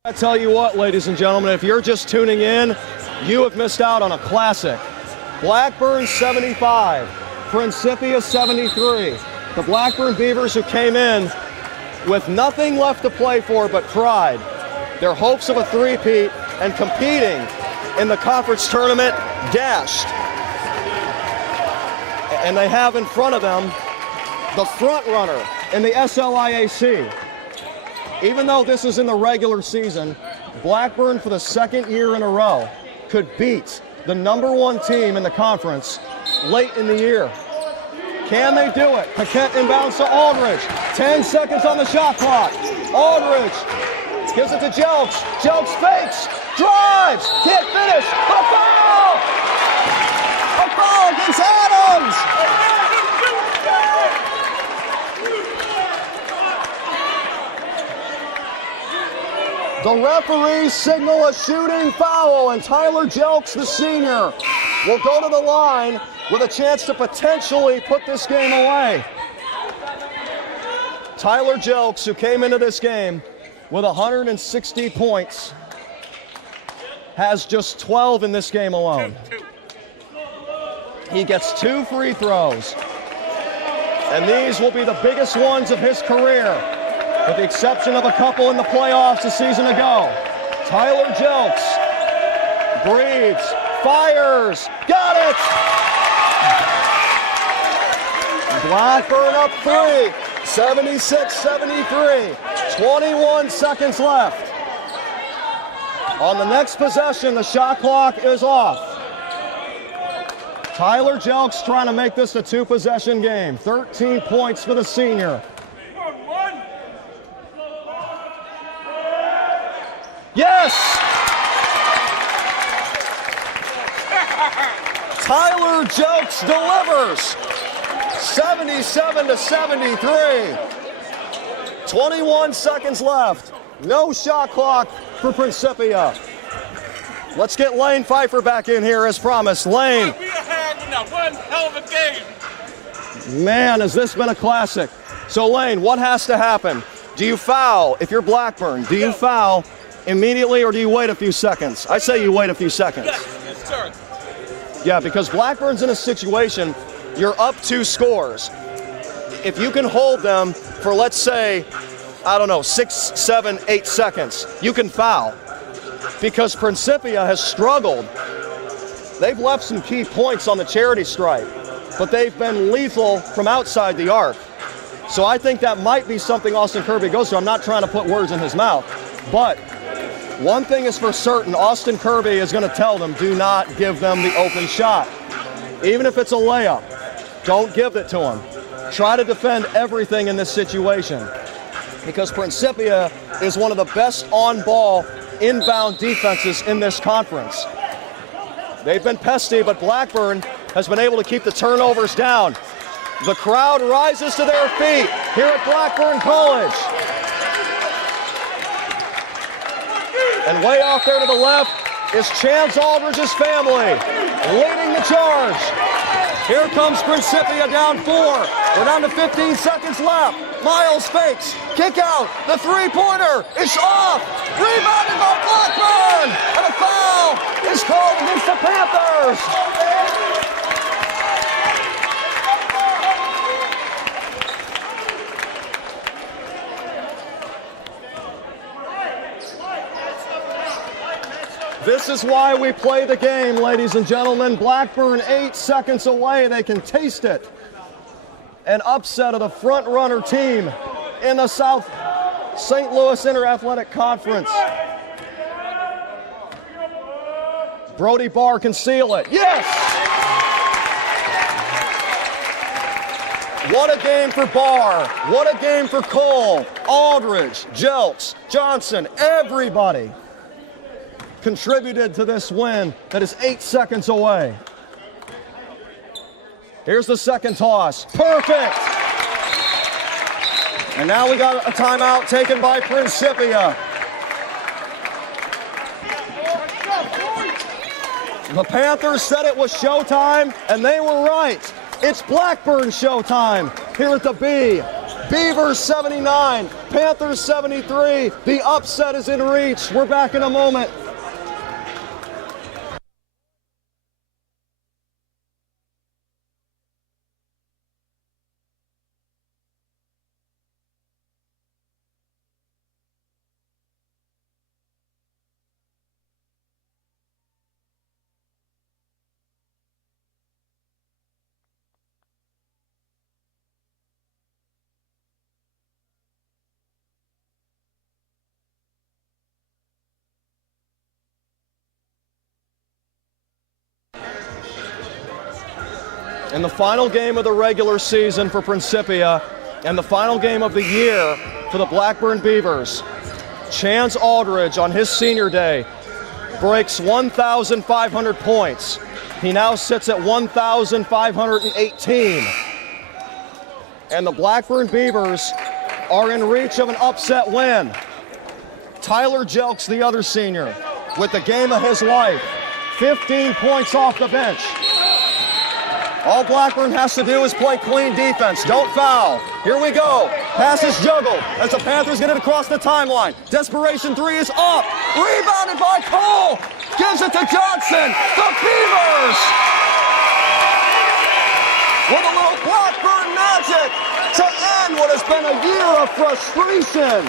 I tell you what, ladies and gentlemen, if you're just tuning in, you have missed out on a classic. Blackburn 75, Principia 73. The Blackburn Beavers who came in with nothing left to play for but pride. Their hopes of a three-peat and competing in the conference tournament dashed. And they have in front of them the front runner in the SLIAC. Even though this is in the regular season, Blackburn for the second year in a row could beat the #1 team in the conference late in the year. Can they do it? Paquette inbounds to Aldridge. 10 seconds on the shot clock. Aldridge gives it to Jelks. Jelks fakes, drives, can't finish. A foul! A foul against Adams! The referees signal a shooting foul, and Tyler Jelks, the senior, will go to the line with a chance to potentially put this game away. Tyler Jelks, who came into this game with 160 points, has just 12 in this game alone. He gets 2 free throws, and these will be the biggest ones of his career, with the exception of a couple in the playoffs a season ago. Tyler Jelks breathes, fires, got it! Blackburn up 3, 76-73, 21 seconds left. On the next possession, the shot clock is off. Tyler Jelks trying to make this a 2-possession game. 13 points for the senior. Yes! Tyler Jelks delivers. 77-73. 21 seconds left. No shot clock for Principia. Let's get Lane Pfeiffer back in here as promised. Lane. We are having one hell of a game. Man, has this been a classic. So Lane, what has to happen? Do you foul if you're Blackburn? Do you foul immediately or do you wait a few seconds? I say you wait a few seconds. Yes, sir. Yeah, because Blackburn's in a situation, you're up 2 scores. If you can hold them for, let's say, I don't know, 6, 7, 8 seconds, you can foul. Because Principia has struggled. They've left some key points on the charity stripe, but they've been lethal from outside the arc. So I think that might be something Austin Kirby goes to. I'm not trying to put words in his mouth, but one thing is for certain, Austin Kirby is going to tell them, do not give them the open shot. Even if it's a layup, don't give it to them. Try to defend everything in this situation because Principia is one of the best on-ball inbound defenses in this conference. They've been pesty, but Blackburn has been able to keep the turnovers down. The crowd rises to their feet here at Blackburn College. And way off there to the left is Chance Aldridge's family leading the charge. Here comes Principia down 4. We're down to 15 seconds left. Miles fakes, kick out, the three-pointer is off. Rebounded by Blackburn, and a foul is called against the Panthers. This is why we play the game, ladies and gentlemen. Blackburn 8 seconds away. They can taste it. An upset of the front-runner team in the South St. Louis Interathletic Conference. Brody Barr can seal it. Yes! What a game for Barr. What a game for Cole, Aldridge, Jelks, Johnson, everybody contributed to this win that is 8 seconds away. Here's the second toss. Perfect! And now we got a timeout taken by Principia. The Panthers said it was showtime, and they were right. It's Blackburn showtime here at the B. Beavers 79, Panthers 73. The upset is in reach. We're back in a moment. In the final game of the regular season for Principia and the final game of the year for the Blackburn Beavers, Chance Aldridge on his senior day breaks 1,500 points. He now sits at 1,518. And the Blackburn Beavers are in reach of an upset win. Tyler Jelks, the other senior, with the game of his life, 15 points off the bench. All Blackburn has to do is play clean defense. Don't foul. Here we go. Pass is juggled as the Panthers get it across the timeline. Desperation 3 is up. Rebounded by Cole. Gives it to Johnson. The Beavers with a little Blackburn magic to end what has been a year of frustration.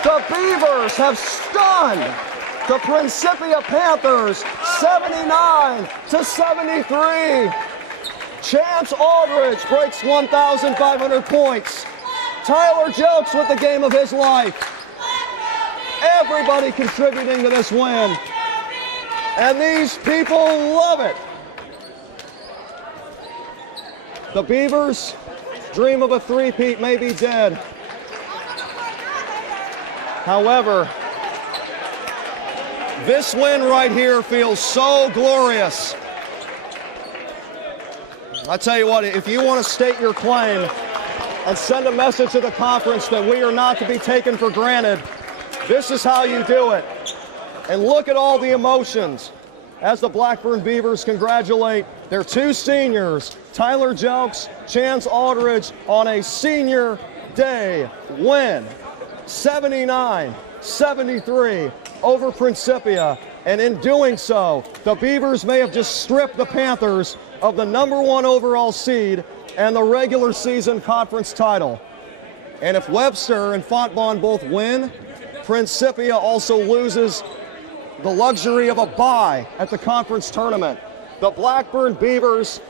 The Beavers have stunned the Principia Panthers 79-73. Chance Aldridge breaks 1,500 points. Tyler Jelks with the game of his life. Everybody contributing to this win. And these people love it. The Beavers' dream of a three-peat may be dead. However, this win right here feels so glorious I tell you what, if you want to state your claim and send a message to the conference that we are not to be taken for granted, this is how you do it. And look at all the emotions as the Blackburn Beavers congratulate their two seniors, Tyler Jelks, Chance Aldridge, on a senior day win, 79-73 over Principia. And in doing so, the Beavers may have just stripped the Panthers of the #1 overall seed and the regular season conference title. And if Webster and Fontbonne both win, Principia also loses the luxury of a bye at the conference tournament. The Blackburn Beavers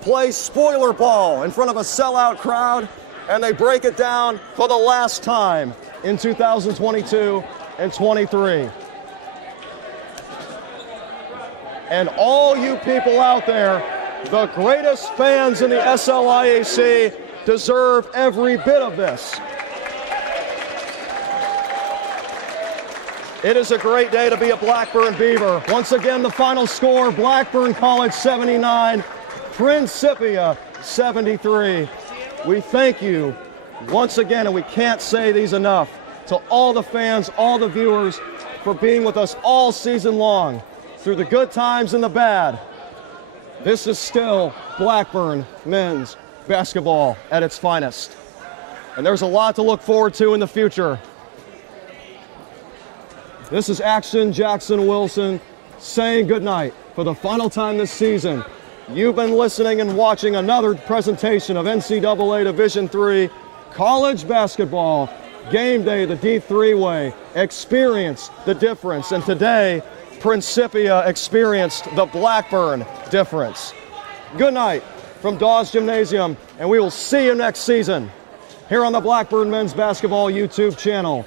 play spoiler ball in front of a sellout crowd, and they break it down for the last time in 2022 and 23. And all you people out there, the greatest fans in the SLIAC, deserve every bit of this. It is a great day to be a Blackburn Beaver. Once again, the final score, Blackburn College 79, Principia 73. We thank you once again, and we can't say these enough, to all the fans, all the viewers, for being with us all season long, through the good times and the bad. This is still Blackburn men's basketball at its finest. And there's a lot to look forward to in the future. This is Action Jackson Wilson saying goodnight for the final time this season. You've been listening and watching another presentation of NCAA Division III college basketball. Game day, the D3-way. Experience the difference. And today, Principia experienced the Blackburn difference. Good night from Dawes Gymnasium, and we will see you next season here on the Blackburn Men's Basketball YouTube channel.